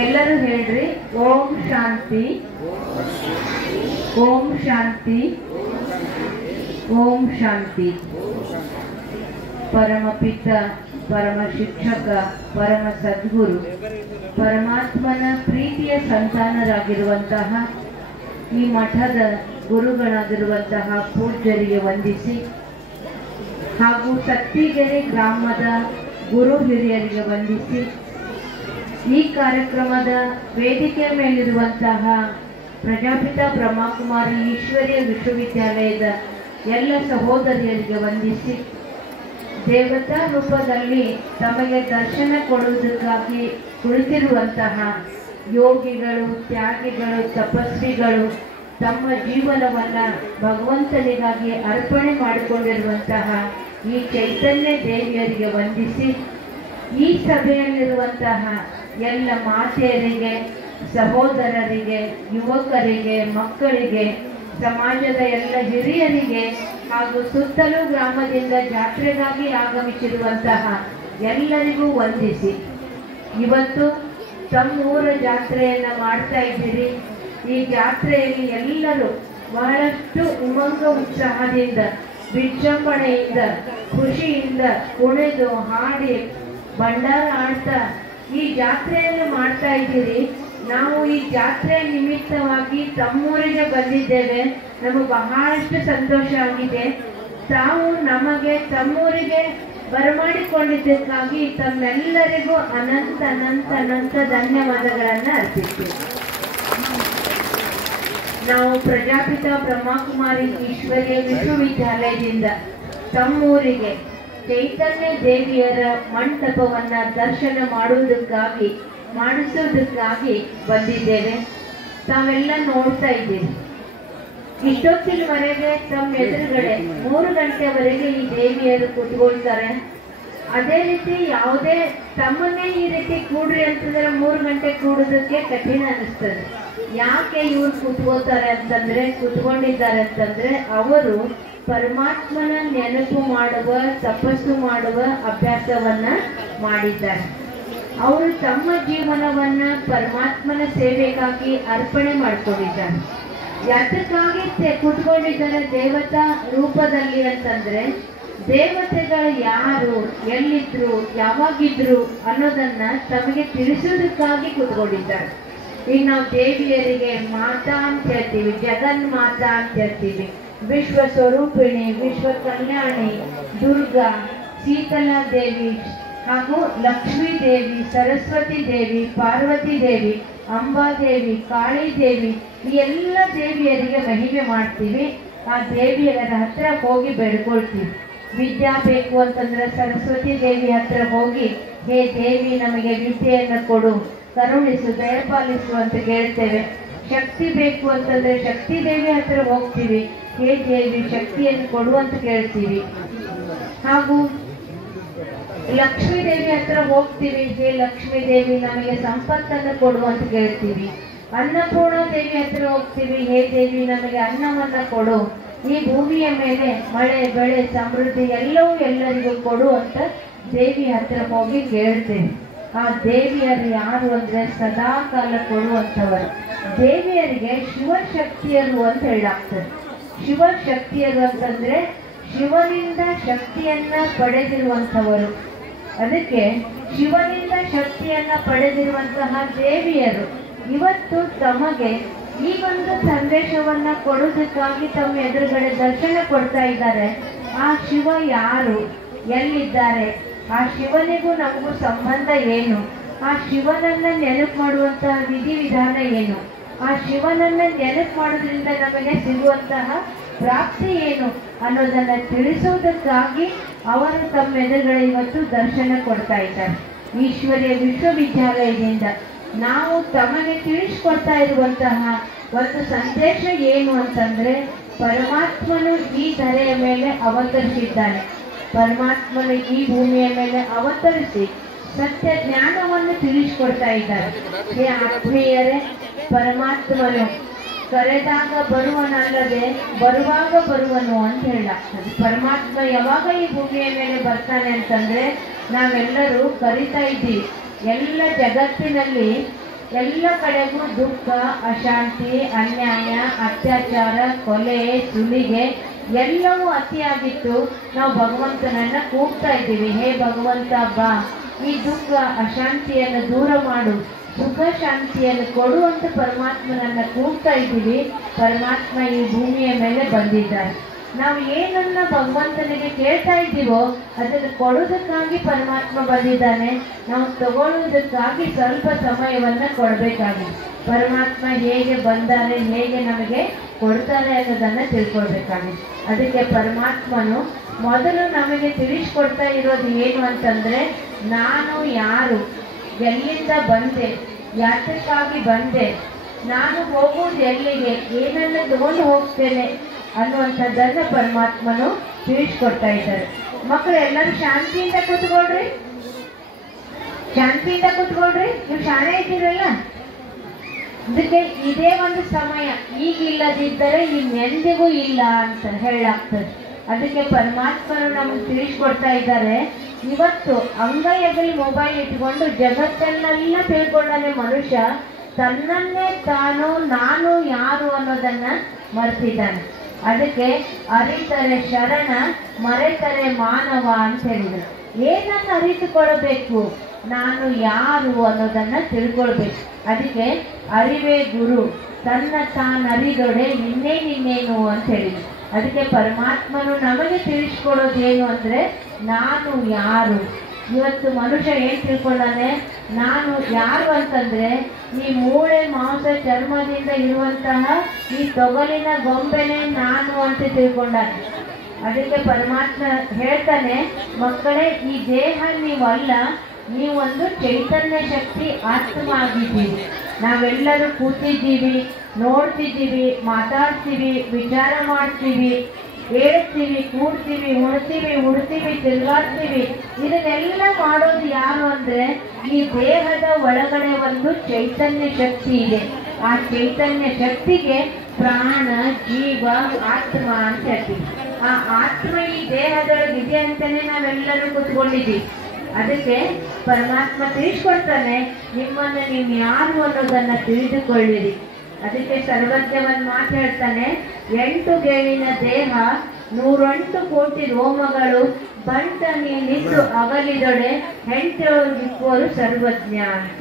ಎಲ್ಲರೂ ಹೇಳ್ರಿ, ಓಂ ಶಾಂತಿ, ಓಂ ಶಾಂತಿ, ಓಂ ಶಾಂತಿ. ಪರಮಪಿತ, ಪರಮ ಶಿಕ್ಷಕ, ಪರಮ ಸದ್ಗುರು, ಪರಮಾತ್ಮನ ಪ್ರೀತಿಯ ಸಂತಾನರಾಗಿರುವಂತಹ ಈ ಮಠದ ಗುರುಗಳಾಗಿರುವಂತಹ ಪೂಜ್ಯರಿಗೆ ವಂದಿಸಿ, ಹಾಗೂ ಸತ್ತಿಗೆರೆ ಗ್ರಾಮದ ಗುರು ಹಿರಿಯರಿಗೆ ವಂದಿಸಿ, ಈ ಕಾರ್ಯಕ್ರಮದ ವೇದಿಕೆ ಮೇಲಿರುವಂತಹ ಪ್ರಜಾಪಿತ ಬ್ರಹ್ಮಕುಮಾರಿ ಈಶ್ವರೀಯ ವಿಶ್ವವಿದ್ಯಾಲಯದ ಎಲ್ಲ ಸಹೋದರಿಯರಿಗೆ ವಂದಿಸಿ, ದೇವತಾ ರೂಪದಲ್ಲಿ ತಮಗೆ ದರ್ಶನ ಕೊಡುವುದಕ್ಕಾಗಿ ಕುಳಿತಿರುವಂತಹ ಯೋಗಿಗಳು, ತ್ಯಾಗಿಗಳು, ತಪಸ್ವಿಗಳು, ತಮ್ಮ ಜೀವನವನ್ನು ಭಗವಂತನಿಗಾಗಿ ಅರ್ಪಣೆ ಮಾಡಿಕೊಂಡಿರುವಂತಹ ಈ ಚೈತನ್ಯ ದೇವಿಯರಿಗೆ ವಂದಿಸಿ, ಈ ಸಭೆಯಲ್ಲಿರುವಂತಹ ಎಲ್ಲ ಮಾತೆಯರಿಗೆ, ಸಹೋದರರಿಗೆ, ಯುವಕರಿಗೆ, ಮಕ್ಕಳಿಗೆ, ಸಮಾಜದ ಎಲ್ಲ ಹಿರಿಯರಿಗೆ ಹಾಗೂ ಸುತ್ತಲೂ ಗ್ರಾಮದಿಂದ ಜಾತ್ರೆಗಾಗಿ ಆಗಮಿಸಿರುವಂತಹ ಎಲ್ಲರಿಗೂ ವಂದಿಸಿ, ಇವತ್ತು ತಮ್ಮೂರ ಜಾತ್ರೆಯನ್ನು ಮಾಡ್ತಾ ಇದ್ದೀರಿ. ಈ ಜಾತ್ರೆಯಲ್ಲಿ ಎಲ್ಲರೂ ಬಹಳಷ್ಟು ಉಮಂಗ ಉತ್ಸಾಹದಿಂದ, ವಿಜೃಂಭಣೆಯಿಂದ, ಖುಷಿಯಿಂದ ಕುಣಿದು ಹಾಡಿ ಭಂಡಾರ ಆಡ್ತಾ ಈ ಜಾತ್ರೆಯನ್ನು ಮಾಡ್ತಾ ಇದ್ದೀರಿ. ನಾವು ಈ ಜಾತ್ರೆಯ ನಿಮಿತ್ತವಾಗಿ ತಮ್ಮೂರಿಗೆ ಬಂದಿದ್ದೇವೆ. ನಮಗೆ ಬಹಳಷ್ಟು ಸಂತೋಷ ಆಗಿದೆ. ತಾವು ನಮಗೆ ತಮ್ಮೂರಿಗೆ ಬರಮಾಡಿಕೊಂಡಿದ್ದಕ್ಕಾಗಿ ತಮ್ಮೆಲ್ಲರಿಗೂ ಅನಂತ ಅನಂತ ಅನಂತ ಧನ್ಯವಾದಗಳನ್ನು ಅರ್ಪಿಸ್ತೀವಿ. ನಾವು ಪ್ರಜಾಪಿತ ಬ್ರಹ್ಮಕುಮಾರಿ ಈಶ್ವರೀಯ ವಿಶ್ವವಿದ್ಯಾಲಯದಿಂದ ತಮ್ಮೂರಿಗೆ ಚೈತನ್ಯ ದೇವಿಯರ ಮಂಟಪವನ್ನು ದರ್ಶನ ಮಾಡಿಸುವುದಕ್ಕಾಗಿ ಬಂದಿದ್ದೇವೆ. ತಾವೆಲ್ಲ ನೋಡ್ತಾ ಇದ್ದೀವಿ. ಇಷ್ಟೊತ್ತಿನವರೆಗೆ ತಮ್ಮ ಎದುರುಗಡೆ 3 ಗಂಟೆವರೆಗೆ ಈ ದೇವಿಯರು ಕೂತ್ಕೊಳ್ತಾರೆ. ಅದೇ ರೀತಿ ಯಾವುದೇ ತಮ್ಮನ್ನೇ ಈ ರೀತಿ ಕೂಡ್ರಿ ಅಂತಂದ್ರೆ 3 ಗಂಟೆ ಕೂಡೋದಕ್ಕೆ ಕಠಿಣ ಅನಿಸ್ತದೆ. ಯಾಕೆ ಇವ್ರು ಕೂತ್ಕೊಂಡಿದ್ದಾರೆ ಅಂತಂದ್ರೆ ಅವರು ಪರಮಾತ್ಮನ ನೆನಪು ಮಾಡುವ, ತಪಸ್ಸು ಮಾಡುವ ಅಭ್ಯಾಸವನ್ನ ಮಾಡಿದ್ದಾರೆ. ಅವರು ತಮ್ಮ ಜೀವನವನ್ನ ಪರಮಾತ್ಮನ ಸೇವೆಗಾಗಿ ಅರ್ಪಣೆ ಮಾಡಿಕೊಂಡಿದ್ದಾರೆ. ಯಾತಕ್ಕಾಗಿ ಕೂತ್ಕೊಂಡಿದ್ದಾರೆ ದೇವತಾ ರೂಪದಲ್ಲಿ ಅಂತಂದ್ರೆ, ದೇವತೆಗಳು ಯಾರು, ಎಲ್ಲಿದ್ರು, ಯಾವಾಗಿದ್ರು ಅನ್ನೋದನ್ನ ತಮಗೆ ತಿಳಿಸೋದಕ್ಕಾಗಿ ಕೂತ್ಕೊಂಡಿದ್ದಾರೆ. ಈಗ ನಾವು ದೇವಿಯರಿಗೆ ಮಾತಾ ಅಂತ ಹೇಳ್ತೀವಿ, ಜಗನ್ಮಾತಾ ಅಂತ ಹೇಳ್ತೀವಿ, ವಿಶ್ವ ಸ್ವರೂಪಿಣಿ, ವಿಶ್ವ ಕಲ್ಯಾಣಿ, ದುರ್ಗಾ, ಶೀತಲಾ ದೇವಿ, ಹಾಗೂ ಲಕ್ಷ್ಮೀ ದೇವಿ, ಸರಸ್ವತಿ ದೇವಿ, ಪಾರ್ವತಿ ದೇವಿ, ಅಂಬಾದೇವಿ, ಕಾಳಿ ದೇವಿ, ಈ ಎಲ್ಲ ದೇವಿಯರಿಗೆ ಮಹಿಮೆ ಮಾಡ್ತೀವಿ. ಆ ದೇವಿಯರ ಹತ್ರ ಹೋಗಿ ಬೇಡ್ಕೊಳ್ತೀವಿ. ವಿದ್ಯಾ ಬೇಕು ಅಂತಂದ್ರೆ ಸರಸ್ವತಿ ದೇವಿ ಹತ್ರ ಹೋಗಿ, ಹೇ ದೇವಿ ನಮಗೆ ವಿದ್ಯೆಯನ್ನು ಕೊಡು, ಕರುಣಿಸು, ದಯಪಾಲಿಸು ಅಂತ ಕೇಳ್ತೇವೆ. ಶಕ್ತಿ ಬೇಕು ಅಂತಂದ್ರೆ ಶಕ್ತಿ ದೇವಿ ಹತ್ರ ಹೋಗ್ತೀವಿ, ಹೇ ದೇವಿ ಶಕ್ತಿಯನ್ನು ಕೊಡು ಅಂತ ಕೇಳ್ತೀವಿ. ಹಾಗೂ ಲಕ್ಷ್ಮೀ ದೇವಿ ಹತ್ರ ಹೋಗ್ತೀವಿ, ಹೇ ಲಕ್ಷ್ಮೀ ದೇವಿ ನಮಗೆ ಸಂಪತ್ತನ್ನು ಕೊಡು ಅಂತ ಕೇಳ್ತೀವಿ. ಅನ್ನಪೂರ್ಣ ದೇವಿ ಹತ್ರ ಹೋಗ್ತೀವಿ, ಹೇ ದೇವಿ ನಮಗೆ ಅನ್ನವನ್ನ ಕೊಡು, ಈ ಭೂಮಿಯ ಮೇಲೆ ಮಳೆ ಬೆಳೆ ಸಮೃದ್ಧಿ ಎಲ್ಲವೂ ಎಲ್ಲರಿಗೂ ಕೊಡು ಅಂತ ದೇವಿ ಹತ್ರ ಹೋಗಿ ಕೇಳ್ತೇವೆ. ಆ ದೇವಿಯರು ಯಾರು ಅಂದ್ರೆ ಸದಾ ಕಾಲ ಕೊಡುವಂಥವರು. ದೇವಿಯರಿಗೆ ಶಿವಶಕ್ತಿಯರು ಅಂತ ಹೇಳಾಗ್ತದೆ. ಶಿವಶಕ್ತಿಯರು ಅಂತಂದ್ರೆ ಶಿವನಿಂದ ಶಕ್ತಿಯನ್ನ ಪಡೆದಿರುವಂಥವರು. ಅದಕ್ಕೆ ಶಿವನಿಂದ ಶಕ್ತಿಯನ್ನ ಪಡೆದಿರುವಂತಹ ದೇವಿಯರು ಇವತ್ತು ತಮಗೆ ಈ ಒಂದು ಸಂದೇಶವನ್ನ ಕೊಡುವುದಕ್ಕಾಗಿ ತಮ್ಮ ಎದುರುಗಡೆ ದರ್ಶನ ಕೊಡ್ತಾ ಇದ್ದಾರೆ. ಆ ಶಿವ ಯಾರು, ಎಲ್ಲಿದ್ದಾರೆ, ಆ ಶಿವನಿಗೂ ನಮಗೂ ಸಂಬಂಧ ಏನು, ಆ ಶಿವನನ್ನ ನೆನಪು ಮಾಡುವಂತಹ ವಿಧಿವಿಧಾನ ಏನು, ಆ ಶಿವನನ್ನ ನೆನಪು ಮಾಡೋದ್ರಿಂದ ನಮಗೆ ಸಿಗುವಂತಹ ಪ್ರಾಪ್ತಿ ಏನು ಅನ್ನೋದನ್ನ ತಿಳಿಸುವುದಕ್ಕಾಗಿ ಅವರು ತಮ್ಮ ಎದುರುಗಡೆ ಇವತ್ತು ದರ್ಶನ ಕೊಡ್ತಾ ಇದ್ದಾರೆ. ಈಶ್ವರೀಯ ವಿಶ್ವವಿದ್ಯಾಲಯದಿಂದ ನಾವು ತಮಗೆ ತಿಳಿಸ್ಕೊಡ್ತಾ ಇರುವಂತಹ ಒಂದು ಸಂದೇಶ ಏನು ಅಂತಂದ್ರೆ, ಪರಮಾತ್ಮನು ಈ ಧರೆಯ ಮೇಲೆ ಅವತರಿಸಿದ್ದಾನೆ. ಪರಮಾತ್ಮನು ಈ ಭೂಮಿಯ ಮೇಲೆ ಅವತರಿಸಿ ಸತ್ಯ ಜ್ಞಾನವನ್ನು ತಿಳಿಸ್ಕೊಡ್ತಾ ಇದ್ದಾರೆ. ಹೇ ಆತ್ಮೀಯರೇ, ಪರಮಾತ್ಮನು ಕರೆದಾಗ ಬರುವನಲ್ಲದೆ ಬರುವಾಗ ಬರುವನು ಅಂತ ಹೇಳಾಗ್ತದೆ. ಪರಮಾತ್ಮ ಯಾವಾಗ ಈ ಭೂಮಿಯ ಮೇಲೆ ಬರ್ತಾನೆ ಅಂತಂದ್ರೆ ನಾವೆಲ್ಲರೂ ಕರಿತಾ ಇದ್ದೀವಿ. ಎಲ್ಲ ಜಗತ್ತಿನಲ್ಲಿ ಎಲ್ಲ ಕಡೆಗೂ ದುಃಖ, ಅಶಾಂತಿ, ಅನ್ಯಾಯ, ಅತ್ಯಾಚಾರ, ಕೊಲೆ, ಸುಲಿಗೆ ಎಲ್ಲವೂ ಅತಿಯಾಗಿತ್ತು. ನಾವು ಭಗವಂತನನ್ನ ಕೂಗ್ತಾ ಇದ್ದೀವಿ, ಹೇ ಭಗವಂತ ಬಾ, ಈ ದುಃಖ ಅಶಾಂತಿಯನ್ನು ದೂರ ಮಾಡು, ಸುಖ ಶಾಂತಿಯನ್ನು ಕೊಡು ಅಂತ ಪರಮಾತ್ಮನನ್ನ ಕೂಗ್ತಾ ಇದ್ದೀವಿ. ಪರಮಾತ್ಮ ಈ ಭೂಮಿಯ ಮೇಲೆ ಬಂದಿದ್ದಾರೆ. ನಾವು ಏನನ್ನ ಭಗವಂತನಿಗೆ ಕೇಳ್ತಾ ಇದ್ದೀವೋ ಅದನ್ನು ಕೊಡೋದಕ್ಕಾಗಿ ಪರಮಾತ್ಮ ಬಂದಿದ್ದಾನೆ. ನಾವು ತಗೊಳ್ಳೋದಕ್ಕಾಗಿ ಸ್ವಲ್ಪ ಸಮಯವನ್ನ ಕೊಡಬೇಕಾಗಿದೆ. ಪರಮಾತ್ಮ ಹೇಗೆ ಬಂದಾರೆ, ಹೇಗೆ ನಮಗೆ ಕೊಡ್ತಾರೆ ಅನ್ನೋದನ್ನ ತಿಳ್ಕೊಳ್ಬೇಕಾಗಿದೆ. ಅದಕ್ಕೆ ಪರಮಾತ್ಮನು ಮೊದಲು ನಮಗೆ ತಿಳಿಸ್ಕೊಡ್ತಾ ಇರೋದು ಏನು ಅಂತಂದ್ರೆ, ನಾನು ಯಾರು, ಎಲ್ಲಿಂದ ಬಂದೆ, ಯಾತಕ್ಕಾಗಿ ಬಂದೆ, ನಾನು ಹೋಗೋದು ಎಲ್ಲಿಗೆ, ಏನನ್ನ ತಗೊಂಡು ಹೋಗ್ತೇನೆ ಅನ್ನುವಂಥದ್ದನ್ನ ಪರಮಾತ್ಮನು ತಿಳಿಸ್ಕೊಡ್ತಾ ಇದ್ದಾರೆ. ಮಕ್ಕಳು ಎಲ್ಲರೂ ಶಾಂತಿಯಿಂದ ಕೂತ್ಕೊಳ್ರಿ, ಶಾಂತಿಯಿಂದ ಕೂತ್ಕೊಳ್ರಿ. ನೀವು ಶಾಣೆ ಇದ್ದೀರಲ್ಲ, ಅದಕ್ಕೆ ಇದೇ ಒಂದು ಸಮಯ, ಈಗಿಲ್ಲದಿದ್ದರೆ ಇನ್ನೆಂದಿಗೂ ಇಲ್ಲ ಅಂತ ಹೇಳಾಗ್ತದೆ. ಅದಕ್ಕೆ ಪರಮಾತ್ಮನು ನಮಗೆ ತಿಳಿಸ್ಕೊಡ್ತಾ ಇದ್ದಾರೆ. ಇವತ್ತು ಅಂಗೈಯಲ್ಲಿ ಮೊಬೈಲ್ ಇಟ್ಕೊಂಡು ಜಗತ್ತನ್ನೆಲ್ಲ ತಿಳ್ಕೊಂಡಾನೆ ಮನುಷ್ಯ, ತನ್ನನ್ನೇ ತಾನು ನಾನು ಯಾರು ಅನ್ನೋದನ್ನ ಮರೆತಿದ್ದಾನೆ. ಅದಕ್ಕೆ ಅರಿತರೆ ಶರಣ, ಮರೆತರೆ ಮಾನವ ಅಂತ ಹೇಳಿದ್ರು. ಏನನ್ನು ಅರಿತುಕೊಳ್ಬೇಕು, ನಾನು ಯಾರು ಅನ್ನೋದನ್ನ ತಿಳ್ಕೊಳ್ಬೇಕು. ಅದಕ್ಕೆ ಅರಿವೇ ಗುರು, ತನ್ನ ತಾನರಿದೊಡೆ ಇನ್ನೇನು ಅಂತ ಹೇಳಿದ್ರು. ಅದಕ್ಕೆ ಪರಮಾತ್ಮನು ನಮಗೆ ತಿಳಿಸ್ಕೊಡೋದೇನು ಅಂದ್ರೆ, ನಾನು ಯಾರು. ಇವತ್ತು ಮನುಷ್ಯ ಏನ್ ತಿಳ್ಕೊಂಡಾನೆ, ನಾನು ಯಾರು ಅಂತಂದ್ರೆ ಈ ಮೂಳೆ ಮಾಂಸ ಚರ್ಮದಿಂದ ಇರುವಂತಹ ಈ ತೊಗಲಿನ ಗೊಂಬೆನೆ ನಾನು ಅಂತ ತಿಳ್ಕೊಂಡಾನೆ. ಅದಕ್ಕೆ ಪರಮಾತ್ಮ ಹೇಳ್ತಾನೆ, ಮಕ್ಕಳೇ ಈ ದೇಹ ನೀವಲ್ಲ, ನೀವೊಂದು ಚೈತನ್ಯ ಶಕ್ತಿ ಆತ್ಮ ಆಗಿದ್ದೀವಿ. ನಾವೆಲ್ಲರೂ ಕೂತಿದ್ದೀವಿ, ನೋಡ್ತಿದ್ದೀವಿ, ಮಾತಾಡ್ತೀವಿ, ವಿಚಾರ ಮಾಡ್ತೀವಿ, ಹೇಳ್ತೀವಿ, ಕೂಡ್ತೀವಿ, ಉಡ್ತೀವಿ, ತಿರುಗಾಡ್ತೀವಿ. ಇದನ್ನೆಲ್ಲ ಮಾಡೋದು ಯಾರು ಅಂದ್ರೆ, ಈ ದೇಹದ ಒಳಗಡೆ ಒಂದು ಚೈತನ್ಯ ಶಕ್ತಿ ಇದೆ. ಆ ಚೈತನ್ಯ ಶಕ್ತಿಗೆ ಪ್ರಾಣ, ಜೀವ, ಆತ್ಮ ಅಂತ ಹೇಳ್ತೀವಿ. ಆ ಆತ್ಮ ಈ ದೇಹದೊಳಗೆ ಇದೆ ಅಂತಾನೆ ನಾವೆಲ್ಲರೂ ಕೂತ್ಕೊಂಡಿದ್ದೀವಿ. ಅದಕ್ಕೆ ಪರಮಾತ್ಮ ತಿಳಿಸ್ಕೊಡ್ತಾನೆ, ನಿಮ್ಮನ್ನು ನೀವು ಯಾರು ಅನ್ನೋದನ್ನ ತಿಳಿದುಕೊಳ್ಳಿರಿ. ಅದಕ್ಕೆ ಸರ್ವಜ್ಞವನ್ನು ಮಾತು ಹೇಳ್ತಾನೆ, 8 ಗೇಣಿನ ದೇಹ, 108 ಕೋಟಿ ರೋಮಗಳು, ಬಂಟ ನೀನಿದ್ದು ಅಗಲಿದೊಡೆ, ಹೆಂಟೋರು ಸರ್ವಜ್ಞ ಅಂತ.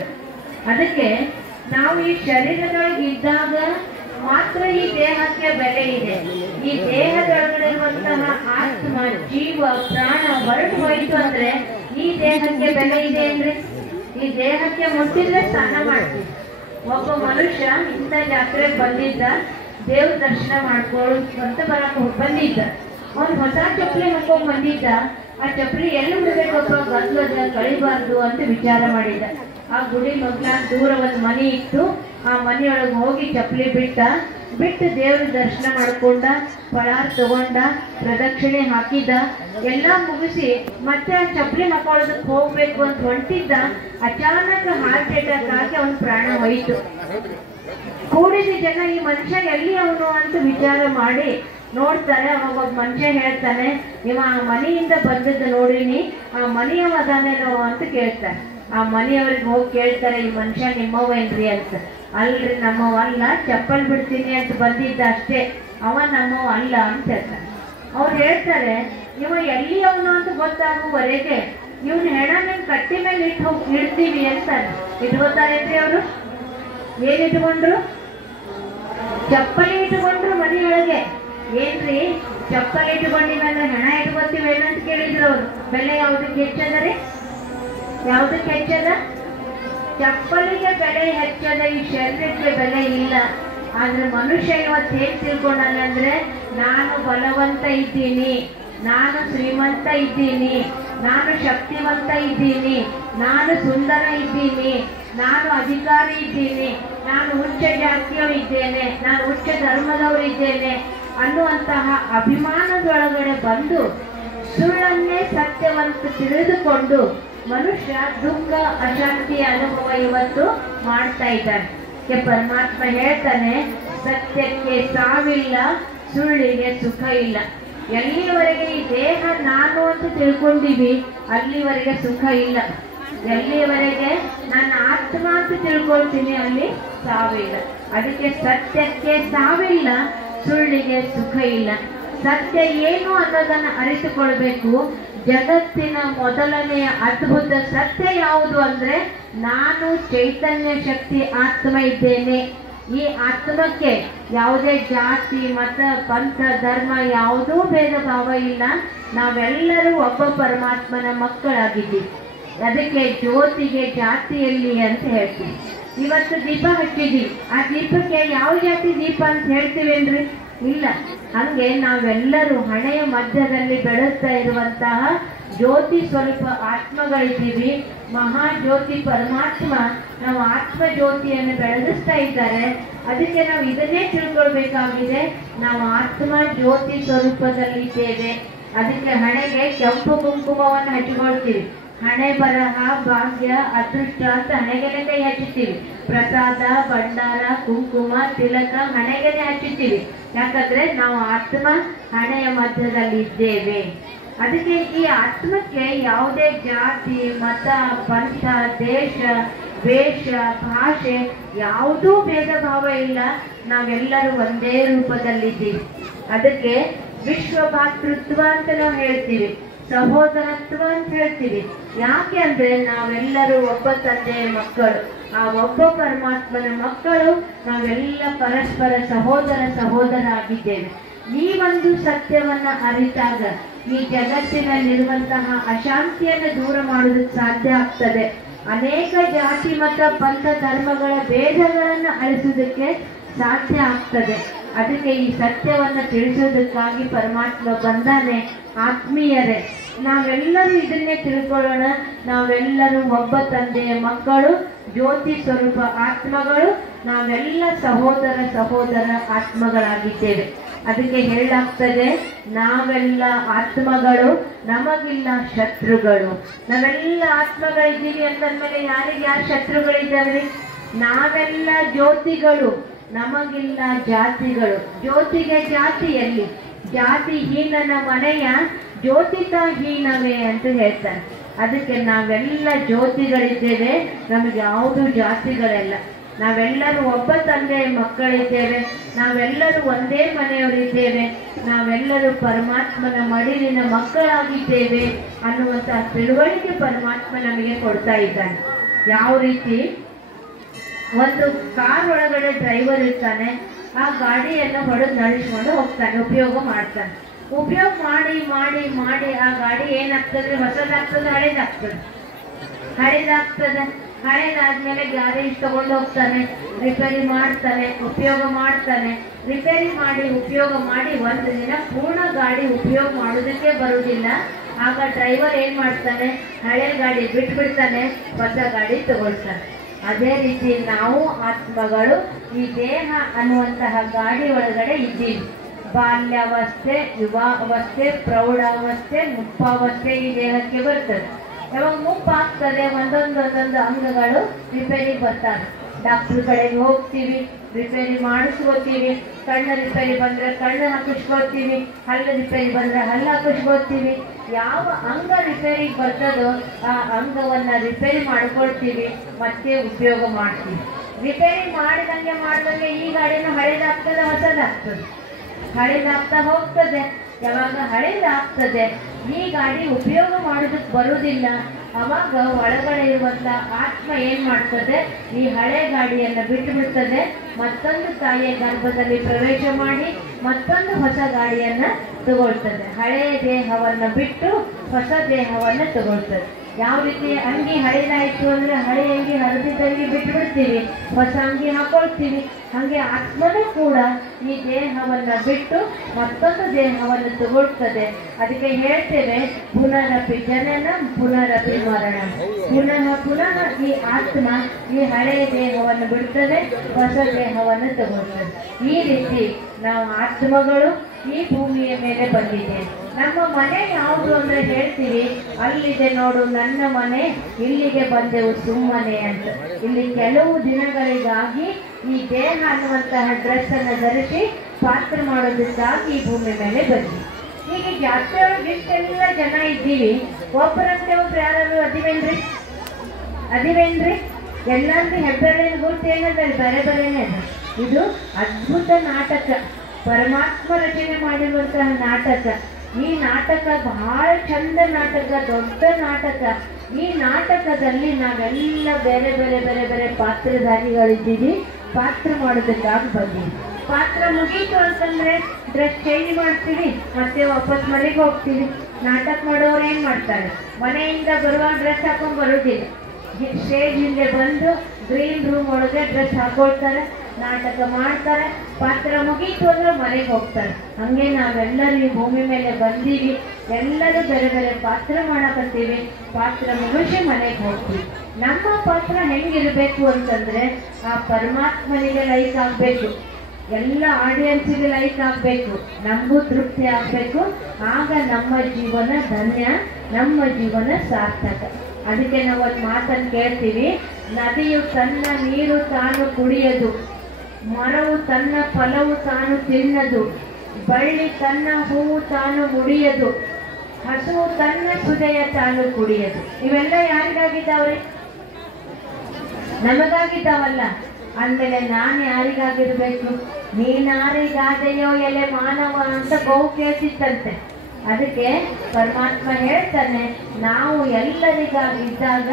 ಅದಕ್ಕೆ ನಾವು ಈ ಶರೀರದೊಳಗೆ ಇದ್ದಾಗ ಮಾತ್ರ ಈ ದೇಹಕ್ಕೆ ಬೆಲೆ ಇದೆ. ಈ ದೇಹದೊಳಗಡೆ ಇರುವಂತಹ ಆತ್ಮ, ಜೀವ, ಪ್ರಾಣ ಹೊರಟು ಹೋಯಿತು ಅಂದ್ರೆ ಈ ದೇಹಕ್ಕೆ ಬೆಲೆ ಇದೆ ಅಂದ್ರೆ, ಈ ದೇಹಕ್ಕೆ ಮುಟ್ಟಿದ್ರೆ ಸ್ನಾನ ಮಾಡ್ತೀವಿ. ಒಬ್ಬ ಮನುಷ್ಯ ಇಂಥ ಜಾತ್ರೆಗೆ ಬಂದಿದ್ದ, ದೇವ್ರ ದರ್ಶನ ಮಾಡ್ಕೊಳ್ಳು ಅಂತ ಬಂದಿದ್ದ. ಅವ್ನು ಹೊಸ ಚಪ್ಪಲಿ ಹಾಕೊಂಡ್ ಬಂದಿದ್ದ. ಆ ಚಪ್ಪಲಿ ಎಲ್ಲಿ ಬಿಡಬೇಕಪ್ಪ, ಗದ್ಲದ ಕಳಿಬಾರ್ದು ಅಂತ ವಿಚಾರ ಮಾಡಿದ್ದ. ಆ ಗುಡಿ ಮಗ್ಲ ದೂರ ಒಂದು ಮನೆ ಇತ್ತು, ಆ ಮನೆಯೊಳಗೆ ಹೋಗಿ ಚಪ್ಪಲಿ ಬಿಟ್ಟು ದೇವ್ರ ದರ್ಶನ ಮಾಡ್ಕೊಂಡ, ಪಳಾರ್ ತಗೊಂಡ, ಪ್ರದಕ್ಷಿಣೆ ಹಾಕಿದ, ಎಲ್ಲ ಮುಗಿಸಿ ಮತ್ತೆ ಆ ಚಪ್ಪಲಿ ಹಾಕೊಳ್ಳೋದಕ್ಕೆ ಹೋಗ್ಬೇಕು ಅಂತ ಹೊಂಟಿದ್ದ. ಅಚಾನಕ್ ಹಾರ್ಟ್ ಅಟ್ಯಾಕ್ ಆಗಿ ಅವನ ಪ್ರಾಣ ಹೋಯಿತು. ಕೂಡಿದ ಜನ ಈ ಮನುಷ್ಯ ಎಲ್ಲಿ ಅವನು ಅಂತ ವಿಚಾರ ಮಾಡಿ ನೋಡ್ತಾರೆ. ಅವಾಗ ಒಬ್ಬ ಮನುಷ್ಯ ಹೇಳ್ತಾನೆ, ಇವ ಆ ಮನೆಯಿಂದ ಬಂದದ್ದು ನೋಡಿನಿ, ಆ ಮನೆಯವ ಅದಾನೇನೋ ಅಂತ ಕೇಳ್ತಾರೆ. ಆ ಮನೆಯವ್ರಿಗೆ ಹೋಗಿ ಕೇಳ್ತಾರೆ, ಈ ಮನುಷ್ಯ ನಿಮ್ಮವೇನ್ರಿ ಅಂತ. ಅಲ್ರಿ ನಮ್ಮವ ಅಲ್ಲ, ಚಪ್ಪಲ್ ಬಿಡ್ತೀನಿ ಅಂತ ಬಂದಿದ್ದ ಅಷ್ಟೇ, ಅವ ನಮ್ಮವ ಅಲ್ಲ ಅಂತ ಹೇಳ್ತಾರೆ. ಅವ್ರು ಹೇಳ್ತಾರೆ, ಇವ ಎಲ್ಲಿ ಅವನು ಅಂತ ಗೊತ್ತಾಗುವವರೆಗೆ ಇವನ್ ಹೆಣ ನಿಮ್ ಕಟ್ಟಿ ಮೇಲೆ ಇಡ್ತೀವಿ ಅಂತಾರೆ. ಇಟ್ಕೋತಾರೇನ್ರಿ ಅವರು? ಏನ್ ಇಟ್ಕೊಂಡ್ರು? ಚಪ್ಪಲಿ ಇಟ್ಕೊಂಡ್ರು ಮನೆಯೊಳಗೆ. ಏನ್ರಿ ಚಪ್ಪಲಿ ಇಟ್ಕೊಂಡಿದ್ರೆ ಹೆಣ ಇಟ್ಕೊತೀವಿ ಏನಂತ ಕೇಳಿದ್ರು ಅವ್ರು. ಬೆಲೆ ಯಾವ್ದಕ್ಕೆ ಹೆಚ್ಚದರಿ? ಯಾವ್ದಕ್ಕೆ ಹೆಚ್ಚದ? ಚಪ್ಪಲಿಗೆ ಬೆಲೆ ಹೆಚ್ಚದ, ಈ ಶರೀರಕ್ಕೆ ಬೆಲೆ ಇಲ್ಲ. ಆದ್ರೆ ಮನುಷ್ಯ ಇವತ್ತು ಹೇಗೆ ತಿಳ್ಕೊಂಡಾನೆ ಅಂದ್ರೆ, ನಾನು ಬಲವಂತ ಇದ್ದೀನಿ, ನಾನು ಶ್ರೀಮಂತ ಇದ್ದೀನಿ, ನಾನು ಶಕ್ತಿವಂತ ಇದ್ದೀನಿ, ನಾನು ಸುಂದರ ಇದ್ದೀನಿ, ನಾನು ಅಧಿಕಾರಿ ಇದ್ದೀನಿ, ನಾನು ಉಚ್ಚ ಜಾತಿಯವರು ಇದ್ದೇನೆ, ನಾನು ಉಚ್ಚ ಧರ್ಮದವರು ಇದ್ದೇನೆ ಅನ್ನುವಂತಹ ಅಭಿಮಾನದೊಳಗಡೆ ಬಂದು ಸುಳ್ಳನ್ನೇ ಸತ್ಯವಂತ ತಿಳಿದುಕೊಂಡು ಮನುಷ್ಯ ದುಃಖ ಅಶಾಂತಿ ಅನುಭವ ಇವತ್ತು ಮಾಡ್ತಾ ಇದ್ದಾನೆ. ಪರಮಾತ್ಮ ಹೇಳ್ತಾನೆ, ಸತ್ಯಕ್ಕೆ ಸಾವಿಲ್ಲ, ಸುಳ್ಳಿಗೆ ಸುಖ ಇಲ್ಲ. ಎಲ್ಲಿವರೆಗೆ ಈ ದೇಹ ನಾನು ಅಂತ ತಿಳ್ಕೊಂಡಿವಿ ಅಲ್ಲಿವರೆಗೆ ಸುಖ ಇಲ್ಲ. ಎಲ್ಲಿಯವರೆಗೆ ನನ್ನ ಆತ್ಮ ಅಂತ ತಿಳ್ಕೊಳ್ತೀನಿ ಅಲ್ಲಿ ಸಾವಿಲ್ಲ. ಅದಕ್ಕೆ ಸತ್ಯಕ್ಕೆ ಸಾವಿಲ್ಲ, ಸುಳ್ಳಿಗೆ ಸುಖ ಇಲ್ಲ. ಸತ್ಯ ಏನು ಅನ್ನೋದನ್ನ ಅರಿತುಕೊಳ್ಬೇಕು. ಜಗತ್ತಿನ ಮೊದಲನೆಯ ಅದ್ಭುತ ಸತ್ಯ ಯಾವುದು ಅಂದ್ರೆ ನಾನು ಚೈತನ್ಯ ಶಕ್ತಿ ಆತ್ಮ ಇದ್ದೇನೆ. ಈ ಆತ್ಮಕ್ಕೆ ಯಾವುದೇ ಜಾತಿ ಮತ ಪಂಥ ಧರ್ಮ ಯಾವುದೂ ಭೇದ ಭಾವ ಇಲ್ಲ. ನಾವೆಲ್ಲರೂ ಒಬ್ಬ ಪರಮಾತ್ಮನ ಮಕ್ಕಳಾಗಿದ್ದೀವಿ. ಅದಕ್ಕೆ ಜ್ಯೋತಿಗೆ ಜಾತಿಯಲ್ಲಿ ಅಂತ ಹೇಳ್ತೀವಿ. ಇವತ್ತು ದೀಪ ಹಚ್ಚಿದೀವಿ, ಆ ದೀಪಕ್ಕೆ ಯಾವ ಜಾತಿ ದೀಪ ಅಂತ ಹೇಳ್ತೀವೇನ್ರಿ? ಇಲ್ಲ. ಹಂಗೆ ನಾವೆಲ್ಲರೂ ಹಣೆಯ ಮಧ್ಯದಲ್ಲಿ ಬೆಳೆಸ್ತಾ ಇರುವಂತಹ ಜ್ಯೋತಿ ಸ್ವರೂಪ ಆತ್ಮಗಳಿದ್ದೀವಿ. ಮಹಾಜ್ಯೋತಿ ಪರಮಾತ್ಮ ನಾವು ಆತ್ಮ ಜ್ಯೋತಿಯನ್ನು ಬೆಳಗಿಸ್ತಾ ಇದ್ದಾರೆ. ಅದಕ್ಕೆ ನಾವು ಇದನ್ನೇ ತಿಳ್ಕೊಳ್ಬೇಕಾಗಿದೆ, ನಾವು ಆತ್ಮ ಜ್ಯೋತಿ ಸ್ವರೂಪದಲ್ಲಿದ್ದೇವೆ. ಅದಕ್ಕೆ ಹಣೆಗೆ ಕೆಂಪು ಕುಂಕುಮವನ್ನು ಹಚ್ಚಿಕೊಳ್ತೀವಿ. ಹಣೆ ಬರಹ ಭಾಗ್ಯ ಅದೃಷ್ಟ ಅಂತ ಹಣೆಗೆನೆ ಕೈ ಹಚ್ಚುತ್ತೀವಿ. ಪ್ರಸಾದ ಭಂಡಾರ ಕುಂಕುಮ ತಿಲಕ ಹಣೆಗೆನೆ ಹಚ್ಚುತ್ತೀವಿ. ಯಾಕಂದ್ರೆ ನಾವು ಆತ್ಮ ಹಣೆಯ ಮಧ್ಯದಲ್ಲಿ ಇದ್ದೇವೆ. ಅದಕ್ಕೆ ಈ ಆತ್ಮಕ್ಕೆ ಯಾವುದೇ ಜಾತಿ ಮತ ಪಂಥ ದೇಶ ವೇಷ ಭಾಷೆ ಯಾವುದೂ ಭೇದ ಭಾವ ಇಲ್ಲ. ನಾವೆಲ್ಲರೂ ಒಂದೇ ರೂಪದಲ್ಲಿದ್ದೀವಿ. ಅದಕ್ಕೆ ವಿಶ್ವಭಾತೃತ್ವ ಅಂತ ನಾವು ಹೇಳ್ತೀವಿ, ಸಹೋದರತ್ವ ಅಂತ ಹೇಳ್ತೀವಿ. ಯಾಕೆ ಅಂದ್ರೆ ನಾವೆಲ್ಲರೂ ಒಬ್ಬ ತಂದೆಯ ಮಕ್ಕಳು, ಆ ಒಬ್ಬ ಪರಮಾತ್ಮನ ಮಕ್ಕಳು. ನಾವೆಲ್ಲ ಪರಸ್ಪರ ಸಹೋದರ ಆಗಿದ್ದೇವೆ. ಈ ಒಂದು ಸತ್ಯವನ್ನ ಅರಿತಾಗ ಈ ಜಗತ್ತಿನಲ್ಲಿರುವಂತಹ ಅಶಾಂತಿಯನ್ನು ದೂರ ಮಾಡುವುದಕ್ಕೆ ಸಾಧ್ಯ ಆಗ್ತದೆ. ಅನೇಕ ಜಾತಿ ಮತ ಪಂಥ ಧರ್ಮಗಳ ಭೇದಗಳನ್ನು ಅಳಿಸುವುದಕ್ಕೆ ಸಾಧ್ಯ ಆಗ್ತದೆ. ಅದಕ್ಕೆ ಈ ಸತ್ಯವನ್ನ ತಿಳಿಸೋದಕ್ಕಾಗಿ ಪರಮಾತ್ಮ ಬಂದಾನೆ. ಆತ್ಮೀಯರೇ, ನಾವೆಲ್ಲರೂ ಇದನ್ನೇ ತಿಳ್ಕೊಳ್ಳೋಣ. ನಾವೆಲ್ಲರೂ ಒಬ್ಬ ತಂದೆಯ ಮಕ್ಕಳು, ಜ್ಯೋತಿ ಸ್ವರೂಪ ಆತ್ಮಗಳು. ನಾವೆಲ್ಲ ಸಹೋದರ ಆತ್ಮಗಳಾಗಿದ್ದೇವೆ. ಅದಕ್ಕೆ ಹೇಳಲಾಗ್ತದೆ, ನಾವೆಲ್ಲ ಆತ್ಮಗಳು, ನಮಗಿಲ್ಲ ಶತ್ರುಗಳು. ನಾವೆಲ್ಲ ಆತ್ಮಗಳಿದ್ದೀವಿ ಅಂತಂದ್ಮೇಲೆ ಯಾರಿಗೆ ಯಾರು ಶತ್ರುಗಳಿದ್ದಾವೆ? ನಾವೆಲ್ಲ ಜ್ಯೋತಿಗಳು, ನಮಗಿಲ್ಲ ಜಾತಿಗಳು. ಜ್ಯೋತಿಗೆ ಜಾತಿಯಲ್ಲಿ ಜಾತಿ ಹೀನನ ಮನೆಯ ಜ್ಯೋತಿಕ ಹೀನವೇ ಅಂತ ಹೇಳ್ತಾರೆ. ಅದಕ್ಕೆ ನಾವೆಲ್ಲ ಜ್ಯೋತಿಗಳಿದ್ದೇವೆ, ನಮಗೆ ಯಾವುದು ಜಾತಿಗಳೆಲ್ಲ. ನಾವೆಲ್ಲರೂ ಒಬ್ಬ ತಂದೆಯ ಮಕ್ಕಳಿದ್ದೇವೆ. ನಾವೆಲ್ಲರೂ ಒಂದೇ ಮನೆಯವರಿದ್ದೇವೆ. ನಾವೆಲ್ಲರೂ ಪರಮಾತ್ಮನ ಮಡಿಲಿನ ಮಕ್ಕಳಾಗಿದ್ದೇವೆ ಅನ್ನುವಂತಹ ತಿಳುವಳಿಕೆ ಪರಮಾತ್ಮ ನಮಗೆ ಕೊಡ್ತಾ ಇದ್ದಾನೆ. ಯಾವ ರೀತಿ ಒಂದು ಕಾರ್ ಒಳಗಡೆ ಡ್ರೈವರ್ ಇರ್ತಾನೆ, ಆ ಗಾಡಿಯನ್ನು ಹೊಡೆದು ನಡೆಸ್ಕೊಂಡು ಹೋಗ್ತಾನೆ, ಉಪಯೋಗ ಮಾಡ್ತಾನೆ. ಉಪಯೋಗ ಮಾಡಿ ಮಾಡಿ ಮಾಡಿ ಆ ಗಾಡಿ ಏನಾಗ್ತದೆ? ಹೊಸದಾಗ್ತದೆ, ಹಳೇದಾಗ್ತದೆ. ಹಳೇದಾದ್ಮೇಲೆ ಗ್ಯಾರೇಜ್ ತಗೊಂಡು ಹೋಗ್ತಾನೆ, ರಿಪೇರಿ ಮಾಡ್ತಾನೆ, ಉಪಯೋಗ ಮಾಡ್ತಾನೆ. ರಿಪೇರಿ ಮಾಡಿ ಉಪಯೋಗ ಮಾಡಿ ಒಂದು ದಿನ ಪೂರ್ಣ ಗಾಡಿ ಉಪಯೋಗ ಮಾಡೋದಕ್ಕೆ ಬರುವುದಿಲ್ಲ. ಆಗ ಡ್ರೈವರ್ ಏನ್ ಮಾಡ್ತಾನೆ? ಹಳೆ ಗಾಡಿ ಬಿಟ್ಬಿಡ್ತಾನೆ, ಹೊಸ ಗಾಡಿ ತಗೊಳ್ತಾನೆ. ಅದೇ ರೀತಿ ನಾವು ಆತ್ಮಗಳು ಈ ದೇಹ ಅನ್ನುವಂತಹ ಗಾಡಿ ಒಳಗಡೆ ಇದ್ದೀವಿ. ಬಾಲ್ಯಾವಸ್ಥೆ, ಯುವಾವಸ್ಥೆ, ಪ್ರೌಢಾವಸ್ಥೆ, ಮುಪ್ಪಾವಸ್ಥೆ ಈ ದೇಹಕ್ಕೆ ಬರ್ತದೆ. ಯಾವಾಗ ಮುಪ್ಪಾಗ್ತದೆ ಒಂದೊಂದು ಅಂಗಗಳು ರಿಪೇರಿ ಬರ್ತಾರೆ. ಡಾಕ್ಟರ್ ಕಡೆಗೆ ಹೋಗ್ತೀವಿ, ರಿಪೇರಿ ಮಾಡಿಸ್ಕೋತೀವಿ. ಕಣ್ಣು ರಿಪೇರಿ ಬಂದ್ರೆ ಕಣ್ಣು ಹಾಕಿಸ್ಕೋತೀವಿ, ಹಲ್ಲು ರಿಪೇರಿ ಬಂದ್ರೆ ಹಲ್ಲು ಹಾಕಿಸ್ಕೋತೀವಿ. ಯಾವ ಅಂಗ ರಿಪೇರಿಗೆ ಬರ್ತದೋ ಆ ಅಂಗವನ್ನ ರಿಪೇರಿ ಮಾಡ್ಕೊಳ್ತೀವಿ, ಮತ್ತೆ ಉಪಯೋಗ ಮಾಡ್ತೀವಿ. ರಿಪೇರಿ ಮಾಡಿದಂಗೆ ಈ ಗಾಡಿನ ಹಳೇದಾಗ್ತದೆ, ಹೊಸದಾಗ್ತದೆ, ಹಳೇದಾಗ್ತಾ ಹೋಗ್ತದೆ. ಯಾವಾಗ ಹಳೇದಾಗ್ತದೆ ಈ ಗಾಡಿ ಉಪಯೋಗ ಮಾಡೋದಕ್ಕೆ ಬರುವುದಿಲ್ಲ, ಅವಾಗ ಒಳಗಡೆ ಇರುವಂತ ಆತ್ಮ ಏನ್ ಮಾಡ್ತದೆ? ಈ ಹಳೆ ಗಾಡಿಯನ್ನು ಬಿಟ್ಟು ಬಿಡ್ತದೆ, ಮತ್ತೊಂದು ತಾಯಿಯ ಗರ್ಭದಲ್ಲಿ ಪ್ರವೇಶ ಮಾಡಿ ಮತ್ತೊಂದು ಹೊಸ ಗಾಡಿಯನ್ನ ತಗೊಳ್ತದೆ. ಹಳೆಯ ದೇಹವನ್ನು ಬಿಟ್ಟು ಹೊಸ ದೇಹವನ್ನು ತಗೊಳ್ತದೆ. ಯಾವ ರೀತಿ ಅಂಗಿ ಹಳೇದಾಯ್ತು ಅಂದ್ರೆ ಹಳೆ ಅಂಗಿ ಹರಿದಿದ್ದಂಗೆ ಬಿಟ್ಟು ಬಿಡ್ತೀವಿ, ಹೊಸ ಅಂಗಿ ಹಾಕೊಳ್ತೀವಿ. ಹಾಗೆ ಆತ್ಮನೂ ಕೂಡ ಈ ದೇಹವನ್ನ ಬಿಟ್ಟು ಮತ್ತೊಂದು ದೇಹವನ್ನು ತಗೊಳ್ತದೆ. ಅದಕ್ಕೆ ಹೇಳ್ತೇವೆ, ಪುನರಪಿ ಜನನ ಪುನರಪಿ ಮರಣ. ಪುನಃ ಈ ಆತ್ಮ ಈ ಹಳೆಯ ದೇಹವನ್ನು ಬಿಡ್ತದೆ, ಹೊಸ ದೇಹವನ್ನು ತಗೊಳ್ತದೆ. ಈ ರೀತಿ ನಾವು ಆತ್ಮಗಳು ಈ ಭೂಮಿಯ ಮೇಲೆ ಬಂದಿದ್ದೇವೆ. ನಮ್ಮ ಮನೆ ಯಾವುದು ಅಂದ್ರೆ ಹೇಳ್ತೀವಿ, ಅಲ್ಲಿದೆ ನೋಡು ನನ್ನ ಮನೆ, ಇಲ್ಲಿಗೆ ಬಂದೆವು ಸುಮ್ಮನೆ ಅಂತ. ಇಲ್ಲಿ ಕೆಲವು ದಿನಗಳಿಗಾಗಿ ಈ ದೇಹ ಅನ್ನುವಂತಹ ಡ್ರೆಸ್ ಅನ್ನು ಧರಿಸಿ ಪಾತ್ರ ಮಾಡೋದಕ್ಕಾಗಿ ಈ ಭೂಮಿ ಮೇಲೆ ಬಂದ್ವಿ. ಹೀಗೆ ಜಾತ್ರೆಯೊಳಗೆ ಇಷ್ಟೆಲ್ಲ ಜನ ಇದ್ದೀವಿ, ಒಬ್ಬರಂತೆ ಒಬ್ರು ಯಾರು ಅದಿವೇನ್ರಿ? ಅದಿವೇನ್ರಿ? ಎಲ್ಲಾರ್ದು ಹೆಬ್ಬೆರಳಿನ ಗುರುತು ಏನಂದ್ರೆ ಬೇರೆ ಬೇರೆನೇ ಅದ. ಇದು ಅದ್ಭುತ ನಾಟಕ, ಪರಮಾತ್ಮ ರಚನೆ ಮಾಡಿರುವಂತಹ ನಾಟಕ. ಈ ನಾಟಕ ಬಹಳ ಚಂದ ನಾಟಕ, ದೊಡ್ಡ ನಾಟಕ. ಈ ನಾಟಕದಲ್ಲಿ ನಾವೆಲ್ಲ ಬೇರೆ ಬೇರೆ ಬೇರೆ ಬೇರೆ ಪಾತ್ರಧಾರಿಗಳಿದ್ದೀವಿ, ಪಾತ್ರ ಮಾಡೋದಕ್ಕಾಗಿ ಬಂದೀವಿ. ಪಾತ್ರ ಮುಗೀತು ಅಂತಂದ್ರೆ ಡ್ರೆಸ್ ಚೇಂಜ್ ಮಾಡ್ತೀವಿ, ಮತ್ತೆ ವಾಪಸ್ ಮನೆಗೆ ಹೋಗ್ತೀವಿ. ನಾಟಕ ಮಾಡೋರು ಏನ್ ಮಾಡ್ತಾರೆ, ಮನೆಯಿಂದ ಬರುವಾಗ ಡ್ರೆಸ್ ಹಾಕೊಂಡ್ ಬರೋದಿಲ್ಲ, ಸ್ಟೇಜ್ ಹಿಂದೆ ಬಂದು ಗ್ರೀನ್ ರೂಮ್ ಒಳಗೆ ಡ್ರೆಸ್ ಹಾಕೊಳ್ತಾರೆ, ನಾಟಕ ಮಾಡ್ತಾರೆ. ಪಾತ್ರ ಮುಗೀತು ಅಂದ್ರೆ ಮನೆಗೆ ಹೋಗ್ತಾರೆ. ಹಂಗೆ ನಾವೆಲ್ಲರೂ ಈ ಭೂಮಿ ಮೇಲೆ ಬಂದೀವಿ, ಎಲ್ಲರೂ ಬೇರೆ ಬೇರೆ ಪಾತ್ರ ಮಾಡಕಂತೀವಿ. ಪಾತ್ರ ಮುಗಿಸಿ ಮನೆಗೆ ಹೋಗ್ತೀವಿ. ನಮ್ಮ ಪಾತ್ರ ಹೆಂಗಿರ್ಬೇಕು ಅಂತಂದ್ರೆ ಆ ಪರಮಾತ್ಮನಿಗೆ ಲೈಕ್ ಆಗ್ಬೇಕು, ಎಲ್ಲ ಆಡಿಯನ್ಸಿಗೆ ಲೈಕ್ ಆಗ್ಬೇಕು, ನಮಗೂ ತೃಪ್ತಿ ಆಗ್ಬೇಕು. ಆಗ ನಮ್ಮ ಜೀವನ ಧನ್ಯ, ನಮ್ಮ ಜೀವನ ಸಾರ್ಥಕ. ಅದಕ್ಕೆ ನಾವು ಒಂದು ಮಾತನ್ನು ಕೇಳ್ತೀವಿ, ನದಿಯು ತನ್ನ ನೀರು ತಾನು ಕುಡಿಯದು, ಮರವು ತನ್ನ ಫಲವು ತಾನು ತಿನ್ನದು, ಬಳ್ಳಿ ತನ್ನ ಹೂವು ತಾನು ಮುಡಿಯದು, ಹಸುವು ತನ್ನ ಸುದೆಯ ತಾನು ಕುಡಿಯದು. ಇವೆಲ್ಲ ಯಾರಿಗಾಗಿದ್ದಾವ್ರಿ? ನಮಗಾಗಿದ್ದಾವಲ್ಲ. ಅಂದಮೇಲೆ ನಾನು ಯಾರಿಗಾಗಿರ್ಬೇಕು? ನೀನಾರಿಗಾದೆಯೋ ಎಲೆ ಮಾನವ ಅಂತ ಗೋವು ಕೇಳ್ತಿತ್ತಂತೆ. ಅದಕ್ಕೆ ಪರಮಾತ್ಮ ಹೇಳ್ತಾನೆ, ನಾವು ಎಲ್ಲರಿಗಾಗಿದ್ದಾಗ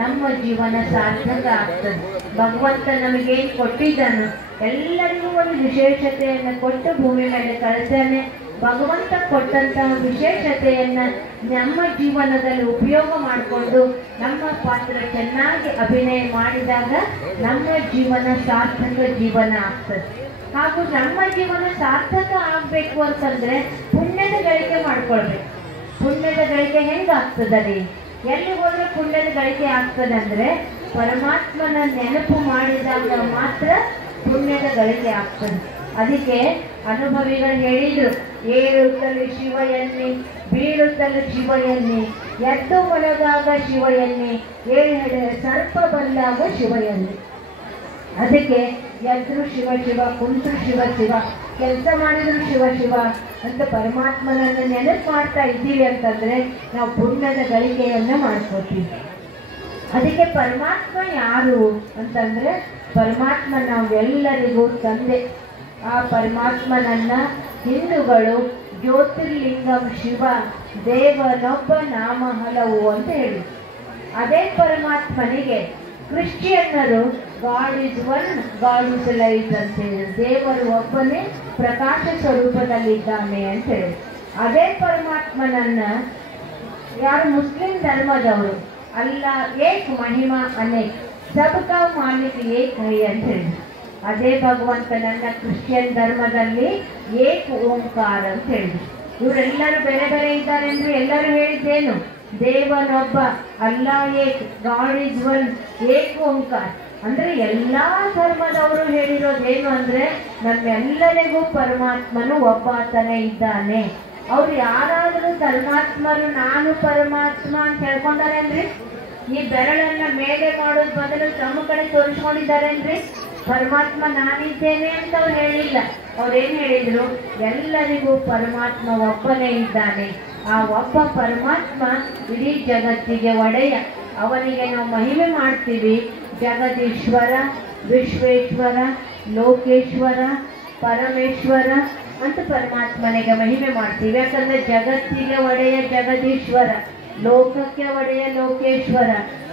ನಮ್ಮ ಜೀವನ ಸಾರ್ಥಕ ಆಗ್ತದೆ. ಭಗವಂತ ನಮಗೇನು ಕೊಟ್ಟಿದ್ದಾನು ಎಲ್ಲರಿಗೂ ಒಂದು ವಿಶೇಷತೆಯನ್ನು ಕೊಟ್ಟು ಭೂಮಿ ಮೇಲೆ ಕಳಿಸ್ತಾನೆ. ಭಗವಂತ ಕೊಟ್ಟಂತಹ ವಿಶೇಷತೆಯನ್ನ ನಮ್ಮ ಜೀವನದಲ್ಲಿ ಉಪಯೋಗ ಮಾಡಿಕೊಂಡು ನಮ್ಮ ಪಾತ್ರ ಚೆನ್ನಾಗಿ ಅಭಿನಯ ಮಾಡಿದಾಗ ನಮ್ಮ ಜೀವನ ಸಾರ್ಥಕ ಜೀವನ ಆಗ್ತದೆ. ಹಾಗೂ ನಮ್ಮ ಜೀವನ ಸಾರ್ಥಕ ಆಗ್ಬೇಕು ಅಂತಂದ್ರೆ ಪುಣ್ಯದ ಗಳಿಕೆ ಮಾಡ್ಕೊಳ್ಬೇಕು. ಪುಣ್ಯದ ಗಳಿಕೆ ಹೆಂಗಾಗ್ತದೆ? ಎಲ್ಲಿ ಹೋದ್ರೆ ಪುಣ್ಯದ ಗಳಿಕೆ ಆಗ್ತದೆ ಅಂದ್ರೆ ಪರಮಾತ್ಮನ ನೆನಪು ಮಾಡಿದಾಗ ಮಾತ್ರ ಪುಣ್ಯದ ಗಳಿಕೆ ಆಗ್ತದೆ. ಅದಕ್ಕೆ ಅನುಭವಿಗಳು ಹೇಳಿದ್ರು, ಏಳುತ್ತಲೇ ಶಿವ ಎನ್ನಿ, ಬೀಳುತ್ತಲೇ ಶಿವ ಎನ್ನಿ, ಎದ್ದು ಒಳಗಾಗ ಶಿವ ಎನ್ನಿ, ಏಳೆಡೆ ಸರ್ಪ ಬಂದಾಗ ಶಿವ ಎನ್ನಿ. ಅದಕ್ಕೆ ಎದ್ರು ಶಿವ ಶಿವ, ಕುಂತರು ಶಿವ ಶಿವ, ಕೆಲಸ ಮಾಡಿದ್ರು ಶಿವ ಶಿವ ಅಂತ ಪರಮಾತ್ಮನನ್ನು ನೆನಪು ಮಾಡ್ತಾ ಇದ್ದೀವಿ ಅಂತಂದ್ರೆ ನಾವು ಪುಣ್ಯದ ಗಳಿಕೆಯನ್ನ ಮಾಡ್ಕೋತೀವಿ. ಅದಕ್ಕೆ ಪರಮಾತ್ಮ ಯಾರು ಅಂತಂದ್ರೆ ಪರಮಾತ್ಮ ನಾವೆಲ್ಲರಿಗೂ ತಂದೆ. ಆ ಪರಮಾತ್ಮನನ್ನ ಹಿಂದೂಗಳು ಜ್ಯೋತಿರ್ಲಿಂಗಂ ಶಿವ ದೇವನೊಬ್ಬ ನಾಮ ಹಲವು ಅಂತ ಹೇಳಿ, ಅದೇ ಪರಮಾತ್ಮನಿಗೆ ಕ್ರಿಶ್ಚಿಯನ್ನರು God is one, God is light ಅಂತ ಹೇಳಿ, ದೇವರು ಒಬ್ಬನೇ ಪ್ರಕಾಶ ಸ್ವರೂಪದಲ್ಲಿದ್ದಾನೆ ಅಂತ ಹೇಳಿ. ಅದೇ ಪರಮಾತ್ಮನನ್ನ ಯಾರು ಮುಸ್ಲಿಂ ಧರ್ಮದವರು ಅಲ್ಲ, ಏಕ್ ಮಹಿಮಾ ಅನೇಕ್, ಸಬ್ಕಾ ಮಾಲಿಕ್ ಏಕ್ ಹೈ ಅಂತ ಹೇಳಿ, ಅದೇ ಭಗವಂತನನ್ನ ಕ್ರಿಶ್ಚಿಯನ್ ಧರ್ಮದಲ್ಲಿ ಏಕ್ ಓಂಕಾರ ಅಂತ ಹೇಳಿ. ಇವರೆಲ್ಲರೂ ಬೇರೆ ಬೇರೆ ಇದ್ದಾರೆ ಅಂದ್ರೆ ಎಲ್ಲರೂ ಹೇಳಿದ್ದೇನು? ದೇವನೊಬ್ಬ, ಅಲ್ಲಾ ಏಕ್, ಗಾಡ್ ಇಸ್ ಒನ್, ಏಕ್ ಓಂಕಾರ. ಅಂದ್ರೆ ಎಲ್ಲಾ ಧರ್ಮದವರು ಹೇಳಿರೋದೇನು ಅಂದ್ರೆ ನಮ್ಮೆಲ್ಲರಿಗೂ ಪರಮಾತ್ಮನು ಒಬ್ಬಾತನೇ ಇದ್ದಾನೆ. ಅವ್ರು ಯಾರಾದರೂ ಪರಮಾತ್ಮರು ನಾನು ಪರಮಾತ್ಮ ಅಂತ ಹೇಳ್ಕೊಂಡಾರೇನ್ರಿ? ಈ ಬೆರಳನ್ನ ಮೇಲೆ ಮಾಡೋದ್ ಬದಲು ತಮ್ಮ ಕಡೆ ತೋರಿಸ್ಕೊಂಡಿದ್ದಾರೇನ್ರಿ? ಪರಮಾತ್ಮ ನಾನಿದ್ದೇನೆ ಅಂತ ಅವ್ರು ಹೇಳಿಲ್ಲ. ಅವ್ರೇನ್ ಹೇಳಿದ್ರು? ಎಲ್ಲರಿಗೂ ಪರಮಾತ್ಮ ಒಬ್ಬನೇ ಇದ್ದಾನೆ. ಆ ಒಬ್ಬ ಪರಮಾತ್ಮ ಇಡೀ ಜಗತ್ತಿಗೆ ಒಡೆಯ. ಅವನಿಗೆ ನಾವು ಮಹಿಮೆ ಮಾಡ್ತೀವಿ. ಜಗದೀಶ್ವರ, ವಿಶ್ವೇಶ್ವರ, ಲೋಕೇಶ್ವರ, ಪರಮೇಶ್ವರ ಅಂತ ಪರಮಾತ್ಮನಿಗೆ ಮಹಿಮೆ ಮಾಡ್ತೀವಿ. ಯಾಕಂದ್ರೆ ಜಗತ್ತಿಗೆ ಒಡೆಯ ಜಗದೀಶ್ವರ, ಲೋಕಕ್ಕೆ ಒಡೆಯ ಲೋಕೇಶ್ವರ,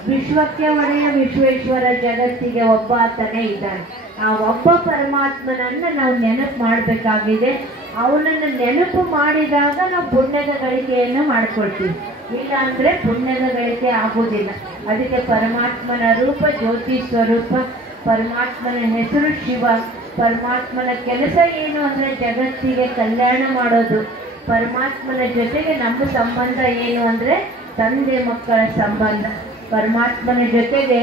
ವಿಶ್ವಕ್ಕೆ ಒಡೆಯ ವಿಶ್ವೇಶ್ವರ, ಜಗತ್ತಿಗೆ ಒಬ್ಬ ಆತನೇ ಇದ್ದಾನೆ. ಆ ಒಬ್ಬ ಪರಮಾತ್ಮನನ್ನ ನಾವು ನೆನಪು ಮಾಡಬೇಕಾಗಿದೆ. ಅವನನ್ನು ನೆನಪು ಮಾಡಿದಾಗ ನಾವು ಪುಣ್ಯದ ಗಳಿಕೆಯನ್ನು ಮಾಡ್ಕೊಳ್ತೀವಿ, ಇಲ್ಲ ಅಂದ್ರೆ ಪುಣ್ಯದ ಗಳಿಕೆ ಆಗುವುದಿಲ್ಲ. ಅದಕ್ಕೆ ಪರಮಾತ್ಮನ ರೂಪ ಜ್ಯೋತಿ ಸ್ವರೂಪ, ಪರಮಾತ್ಮನ ಹೆಸರು ಶಿವ. ಪರಮಾತ್ಮನ ಕೆಲಸ ಏನು ಅಂದ್ರೆ ಜಗತ್ತಿಗೆ ಕಲ್ಯಾಣ ಮಾಡೋದು. ಪರಮಾತ್ಮನ ಜೊತೆಗೆ ನಮ್ಮ ಸಂಬಂಧ ಏನು ಅಂದ್ರೆ ತಂದೆ ಮಕ್ಕಳ ಸಂಬಂಧ. ಪರಮಾತ್ಮನ ಜೊತೆಗೆ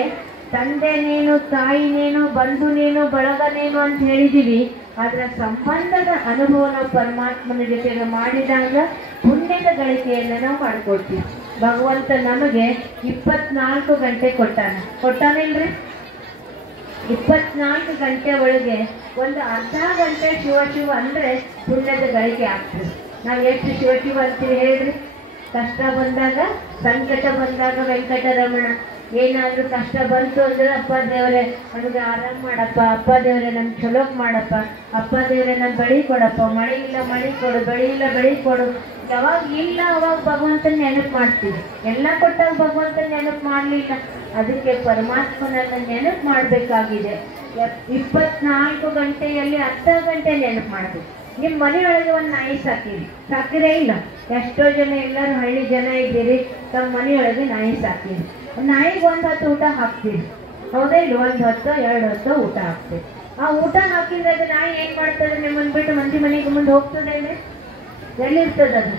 ತಂದೆ ನೀನು, ತಾಯಿ ನೀನು, ಬಂಧು ನೀನು, ಬಳಗ ನೀನು ಅಂತ ಹೇಳಿದೀವಿ. ಅದರ ಸಂಬಂಧದ ಅನುಭವ ನಾವು ಪರಮಾತ್ಮನ ಜೊತೆಗೆ ಮಾಡಿದಾಗ ಪುಣ್ಯದ ಗಳಿಕೆಯನ್ನು ನಾವು ಮಾಡ್ಕೊಳ್ತೀವಿ. ಭಗವಂತ ನಮಗೆ 24 ಗಂಟೆ ಕೊಟ್ಟಾನಿಲ್ರಿ? 24 ಗಂಟೆ ಒಳಗೆ ಒಂದು ಅರ್ಧ ಗಂಟೆ ಶಿವ ಅಂದ್ರೆ ಪುಣ್ಯದ ಗಳಿಕೆ ಆಗ್ತದೆ. ನಾವು ಎಷ್ಟು ಶಿವ ಅಂತೀವಿ ಹೇಳ್ರಿ? ಕಷ್ಟ ಬಂದಾಗ, ಸಂಕಟ ಬಂದಾಗ ವೆಂಕಟರಮಣ, ಏನಾದರೂ ಕಷ್ಟ ಬಂತು ಅಂದ್ರೆ ಅಪ್ಪ ದೇವರೇ ನನಗೆ ಆರಾಮ್ ಮಾಡಪ್ಪ, ಅಪ್ಪ ದೇವರೇ ನಮ್ಗೆ ಚಲೋಕ್ ಮಾಡಪ್ಪ, ಅಪ್ಪ ದೇವರೇ ನಮ್ಗೆ ಬೆಳೆ ಕೊಡಪ್ಪ, ಮಳೆ ಇಲ್ಲ ಮಳೆ ಕೊಡು, ಬೆಳೆ ಇಲ್ಲ ಬೆಳೆ ಕೊಡು. ಯಾವಾಗ ಇಲ್ಲ ಅವಾಗ ಭಗವಂತನ ನೆನಪು ಮಾಡ್ತೀವಿ. ಎಲ್ಲ ಕೊಟ್ಟಾಗ ಭಗವಂತನ ನೆನಪು ಮಾಡಲಿಲ್ಲ. ಅದಕ್ಕೆ ಪರಮಾತ್ಮನನ್ನ ನೆನಪು ಮಾಡಬೇಕಾಗಿದೆ. 24 ಗಂಟೆಯಲ್ಲಿ ಅರ್ಧ ಗಂಟೆ ನೆನಪು ಮಾಡಬೇಕು. ನಿಮ್ಮ ಮನೆಯೊಳಗೆ ಒಂದು ನಾಯಿ ಸಾಕಿರೇ ಇಲ್ಲ? ಎಷ್ಟೋ ಜನ ಎಲ್ಲರೂ ಹಳ್ಳಿ ಜನ ಇದ್ದೀರಿ, ತಮ್ಮ ಮನೆಯೊಳಗೆ ನಾಯಿ ಸಾಕಿರಿ. ನಾಯಿಗೆ 1 ಹೊತ್ತು ಊಟ ಹಾಕ್ತೀರಿ, ಹೌದಾ ಇಲ್ಲ? 1 ಹೊತ್ತು 2 ಹೊತ್ತು ಊಟ ಹಾಕ್ತೀರಿ. ಆ ಊಟ ಹಾಕಿದ್ರೆ ಅದು ನಾಯಿ ಏನು ಮಾಡ್ತದೆ? ನಿಮ್ಮನ್ನು ಬಿಟ್ಟು ಮಂದಿ ಮನೆಗೆ ಮುಂದೆ ಹೋಗ್ತದೆ? ಎಲ್ಲಿರ್ತದೆ ಅದು?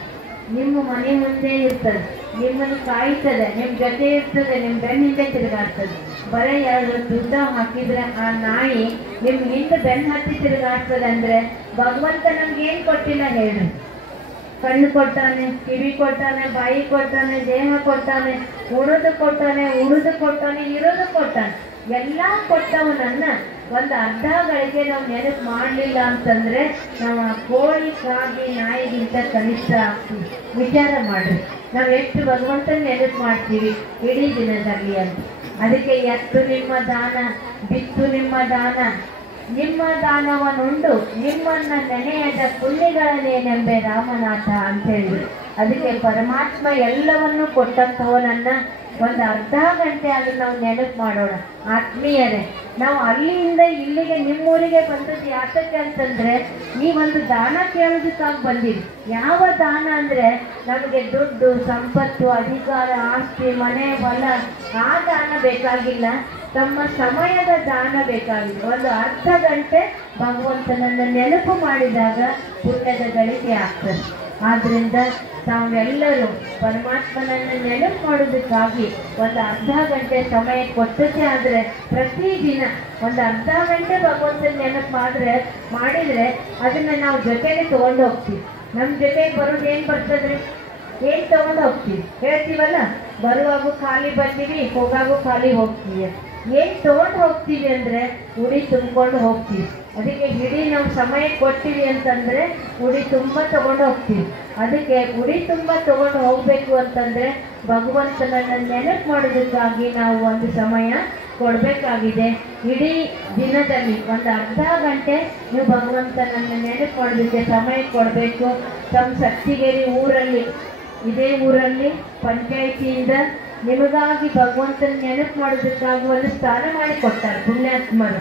ನಿಮ್ಮ ಮನೆ ಮುಂದೆ ಇರ್ತದೆ, ನಿಮ್ಮನ್ನು ಕಾಯ್ತದೆ, ನಿಮ್ಮ ಜೊತೆ ಇರ್ತದೆ, ನಿಮ್ಮ ಬೆನ್ನಿಂದ ತಿರುಗಾಡ್ತದೆ. ಬರೀ 2 ಹೊತ್ತು ಊಟ ಹಾಕಿದ್ರೆ ಆ ನಾಯಿ ನಿಮ್ಮ ಹಿಂದೆ ಬೆನ್ನು ಹತ್ತಿ ತಿರುಗಾಡ್ತದೆ ಅಂದರೆ ಭಗವಂತ ನಮ್ಗೆ ಏನು ಕೊಟ್ಟಿಲ್ಲ ಹೇಳಿ? ಕಣ್ಣು ಕೊಟ್ಟಾನೆ, ಕಿವಿ ಕೊಟ್ಟಾನೆ, ಬಾಯಿ ಕೊಟ್ಟಾನೆ, ದೇಹ ಕೊಟ್ಟಾನೆ, ಉಣೋದು ಕೊಟ್ಟಾನೆ, ಉಳಿದು ಕೊಟ್ಟಾನೆ, ಇರೋದು ಕೊಟ್ಟಾನೆ. ಎಲ್ಲ ಕೊಟ್ಟವನನ್ನ ಒಂದು ಅರ್ಧ ಗಳಿಗೆ ನಾವು ನೆನಪು ಮಾಡಲಿಲ್ಲ ಅಂತಂದ್ರೆ ನಾವು ಆ ಕೋಳಿ ಕಾಗಿ ನಾಯಿಗಿಂತ ಕನಿಷ್ಠ ಆಗ್ತೀವಿ. ವಿಚಾರ ಮಾಡ್ರಿ, ನಾವು ಎಷ್ಟು ಭಗವಂತನ ನೆನಪು ಮಾಡ್ತೀವಿ ಇಡೀ ದಿನದಲ್ಲಿ ಅಂತ. ಅದಕ್ಕೆ ಎತ್ತು ನಿಮ್ಮ ದಾನ, ಬಿತ್ತು ನಿಮ್ಮ ದಾನ, ನಿಮ್ಮ ದಾನವನ್ನುಂಡು ನಿಮ್ಮನ್ನ ನೆನೆಯದ ಪುಣ್ಯಗಳನ್ನೇನೆಂಬೆ ರಾಮನಾಥ ಅಂತ ಹೇಳಿದ್ರು. ಅದಕ್ಕೆ ಪರಮಾತ್ಮ ಎಲ್ಲವನ್ನೂ ಕೊಟ್ಟಂಥವನನ್ನ ಒಂದು ಅರ್ಧ ಗಂಟೆ ಆದ್ರೂ ನಾವು ನೆನಪು ಮಾಡೋಣ. ಆತ್ಮೀಯರೇ, ನಾವು ಅಲ್ಲಿಂದ ಇಲ್ಲಿಗೆ ನಿಮ್ಮೂರಿಗೆ ಬಂದದ್ದು ಯಾತಕ್ಕೆ ಅಂತಂದ್ರೆ ಈ ಒಂದು ದಾನ ಕೇಳೋದಕ್ಕಾಗಿ ಬಂದಿವಿ. ಯಾವ ದಾನ ಅಂದ್ರೆ ನಮಗೆ ದುಡ್ಡು, ಸಂಪತ್ತು, ಅಧಿಕಾರ, ಆಸ್ತಿ, ಮನೆ, ಹೊಲ ಆ ದಾನ ಬೇಕಾಗಿಲ್ಲ. ತಮ್ಮ ಸಮಯದ ದಾನ ಬೇಕಾಗಿದೆ. ಒಂದು ಅರ್ಧ ಗಂಟೆ ಭಗವಂತನನ್ನು ನೆನಪು ಮಾಡಿದಾಗ ಪುಣ್ಯದ ಗಳಿಕೆ ಆಗ್ತದೆ. ಆದ್ರಿಂದ ತಾವೆಲ್ಲರೂ ಪರಮಾತ್ಮನನ್ನು ನೆನಪು ಮಾಡೋದಕ್ಕಾಗಿ ಒಂದು ಅರ್ಧ ಗಂಟೆ ಸಮಯ ಕೊಟ್ಟದ್ದೇ ಆದರೆ ಪ್ರತಿದಿನ ಒಂದು ಅರ್ಧ ಗಂಟೆ ಭಗವಂತನ ನೆನಪು ಮಾಡಿದರೆ ಅದನ್ನು ನಾವು ಜೊತೆಗೆ ತೊಗೊಂಡು ಹೋಗ್ತೀವಿ. ನಮ್ಮ ಜೊತೆಗೆ ಬರೋದು ಏನು ಬರ್ತದ್ರಿ? ಏನು ತೊಗೊಂಡು ಹೋಗ್ತೀವಿ? ಹೇಳ್ತೀವಲ್ಲ, ಬರುವಾಗೂ ಖಾಲಿ ಬರ್ತೀವಿ, ಹೋಗಾಗೂ ಖಾಲಿ ಹೋಗ್ತೀವಿ. ಏನು ತೊಗೊಂಡು ಹೋಗ್ತೀವಿ ಅಂದರೆ ಉಡಿ ತುಂಬಿಕೊಂಡು ಹೋಗ್ತೀವಿ. ಅದಕ್ಕೆ ಇಡೀ ನಾವು ಸಮಯ ಕೊಡ್ತೀವಿ ಅಂತಂದರೆ ಉಡಿ ತುಂಬ ತೊಗೊಂಡು ಹೋಗ್ತೀವಿ. ಅದಕ್ಕೆ ಉಡಿ ತುಂಬ ತೊಗೊಂಡು ಹೋಗಬೇಕು ಅಂತಂದರೆ ಭಗವಂತನನ್ನು ನೆನಪು ಮಾಡೋದಕ್ಕಾಗಿ ನಾವು ಒಂದು ಸಮಯ ಕೊಡಬೇಕಾಗಿದೆ. ಇಡೀ ದಿನದಲ್ಲಿ ಒಂದು ಅರ್ಧ ಗಂಟೆ ನೀವು ಭಗವಂತನನ್ನು ನೆನಪು ಮಾಡೋದಕ್ಕೆ ಸಮಯ ಕೊಡಬೇಕು. ತಮ್ಮ ಸತ್ತಿಗೇರಿ ಊರಲ್ಲಿ, ಇದೇ ಊರಲ್ಲಿ ಪಂಚಾಯಿತಿಯಿಂದ ನಿಮಗಾಗಿ ಭಗವಂತನ ನೆನಪು ಮಾಡೋದಕ್ಕಾಗಿ ಒಂದು ಸ್ಥಾನ ಮಾಡಿಕೊಡ್ತಾರೆ ಪುಣ್ಯಾತ್ಮರು.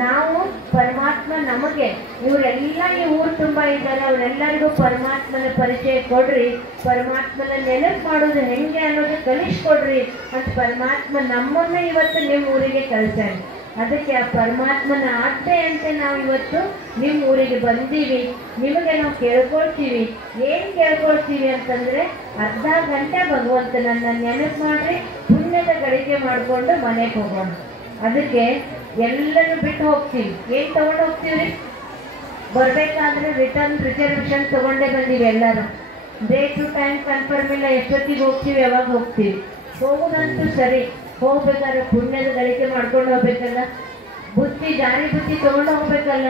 ನಾವು ಪರಮಾತ್ಮ ನಮಗೆ ಇವರೆಲ್ಲ ಈ ಊರು ತುಂಬ ಇದ್ದಾರೆ, ಅವರೆಲ್ಲರಿಗೂ ಪರಮಾತ್ಮನ ಪರಿಚಯ ಕೊಡ್ರಿ, ಪರಮಾತ್ಮನ ನೆನಪು ಮಾಡೋದು ಹೆಂಗೆ ಅನ್ನೋದು ಕಲಿಸ್ಕೊಡ್ರಿ ಅಂತ ಪರಮಾತ್ಮ ನಮ್ಮನ್ನು ಇವತ್ತು ನಿಮ್ಮ ಊರಿಗೆ ಕಳಿಸ್ತಾರೆ. ಅದಕ್ಕೆ ಆ ಪರಮಾತ್ಮನ ಆಜ್ಞೆಯಂತೆ ನಾವು ಇವತ್ತು ನಿಮ್ಮ ಊರಿಗೆ ಬಂದೀವಿ. ನಿಮಗೆ ನಾವು ಕೇಳ್ಕೊಳ್ತೀವಿ. ಏನು ಕೇಳ್ಕೊಳ್ತೀವಿ ಅಂತಂದರೆ ಅರ್ಧ ಗಂಟೆ ಭಗವಂತನನ್ನು ನೆನಪು ಮಾಡಿರಿ, ಪುಣ್ಯದ ಗಳಿಕೆ ಮಾಡಿಕೊಂಡು ಮನೆಗೆ ಹೋಗೋಣ. ಅದಕ್ಕೆ ಎಲ್ಲರೂ ಬಿಟ್ಟು ಹೋಗ್ತೀವಿ. ಏನು ತೊಗೊಂಡು ಹೋಗ್ತೀವಿ? ಬರಬೇಕಾದ್ರೆ ರಿಸರ್ವೇಷನ್ ತೊಗೊಂಡೇ ಬಂದೀವಿ ಎಲ್ಲರೂ. ಡೇ ಟು ಟೈಮ್ ಕನ್ಫರ್ಮ್ ಇಲ್ಲ, ಎಷ್ಟೊತ್ತಿಗೆ ಹೋಗ್ತೀವಿ, ಯಾವಾಗ ಹೋಗ್ತೀವಿ. ಹೋಗೋದಂತೂ ಸರಿ, ಹೋಗ್ಬೇಕಾದ್ರೆ ಪುಣ್ಯದ ಗಳಿಕೆ ಮಾಡ್ಕೊಂಡು ಹೋಗ್ಬೇಕಲ್ಲ, ಜಾರಿ ಬುದ್ಧಿ ತೊಗೊಂಡು ಹೋಗ್ಬೇಕಲ್ಲ.